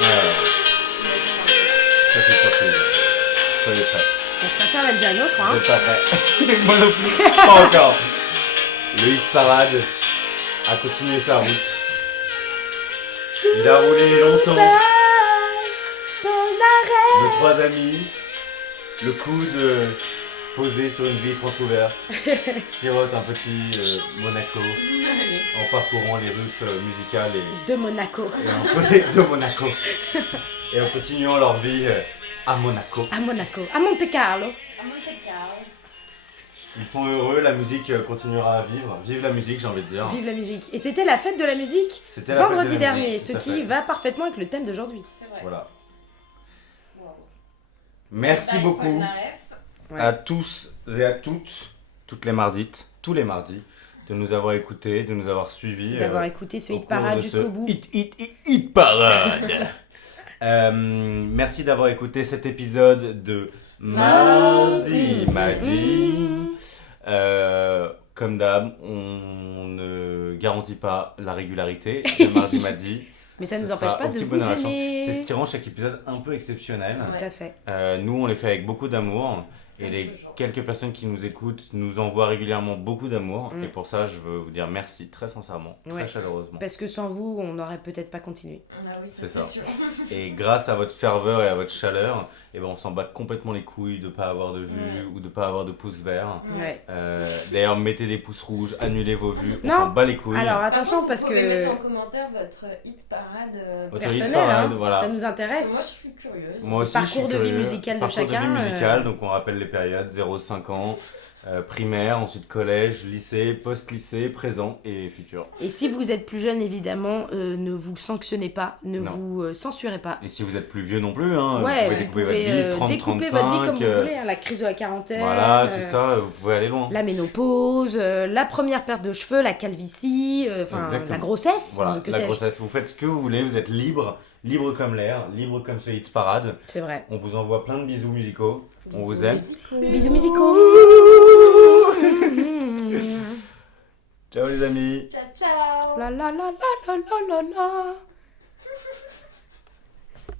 Ouais. Ça, c'est surprise. Soyez prêts. On se préfère l'Algérino, je crois. Vous Hein. êtes pas prêts. Moi non plus. Pas encore. Le hit parade a continué sa route. Il a roulé longtemps. Paul Naref. Nos trois amis, le coude posé sur une vitre entrouverte, sirote un petit Monaco en parcourant les routes musicales De Monaco. de Monaco et en continuant leur vie à Monaco. À Monaco. À Monte Carlo. À Monte Carlo. Ils sont heureux, la musique continuera à vivre. Vive la musique, j'ai envie de dire. Vive la musique. Et c'était la fête de la musique C'était la fête de vendredi la dernier, musique, ce tout à qui fait. va parfaitement avec le thème d'aujourd'hui. C'est vrai. Voilà. Wow. Merci Bye, beaucoup Paul Naref. Ouais. à tous et à toutes les mardites, tous les mardis, de nous avoir écoutés, de nous avoir suivis. D'avoir écouté ce au hit cours parade de jusqu'au ce bout. Hit parade. Merci d'avoir écouté cet épisode de Mardi Madi. Comme d'hab, on ne garantit pas la régularité de Mardi Madi. Mais ça ne Ce nous empêche sera pas au de petit vous bonheur à la chance. aimer. C'est ce qui rend chaque épisode un peu exceptionnel. Tout à fait. Nous, on les fait avec beaucoup d'amour. Et les Toujours. quelques personnes qui nous écoutent nous envoient régulièrement beaucoup d'amour. Mm. Et pour ça, je veux vous dire merci très sincèrement, Ouais. très chaleureusement. Parce que sans vous, on n'aurait peut-être pas continué. Ah oui, C'est c'est ça. sûr. Et grâce à votre ferveur et à votre chaleur, eh ben, on s'en bat complètement les couilles de ne pas avoir de vues ou de ne pas avoir de pouces verts. Ouais. D'ailleurs, mettez des pouces rouges, annulez vos vues, on Non. s'en bat les couilles. Alors Par attention contre, parce vous pouvez que mettre en commentaire votre hit parade. Votre hit personnel, parade, hein, voilà. ça nous Parce que intéresse. moi, je suis curieuse. Moi aussi, Parcours je suis de vie curieux. musicale de Parcours chacun, de vie musicale, donc on rappelle les périodes 0-5 ans, primaire, ensuite collège, lycée, post-lycée, présent et futur. Et si vous êtes plus jeune, évidemment, ne vous sanctionnez pas, ne Non. vous censurez pas. Et si vous êtes plus vieux non plus, hein, Ouais, vous pouvez découper votre vie, 30, découper 35, votre vie comme vous voulez, hein, la crise de la quarantaine, voilà, tout ça, vous pouvez aller loin. la ménopause, la première perte de cheveux, la calvitie, Exactement. la grossesse, Voilà, que la sais-je. grossesse, vous faites ce que vous voulez, vous êtes libre, libre comme l'air, libre comme ce hit parade. C'est vrai. On vous envoie plein de bisous musicaux, on vous aime. Bisous musicaux. Ciao les amis. Ciao, ciao. La la la la la la la la.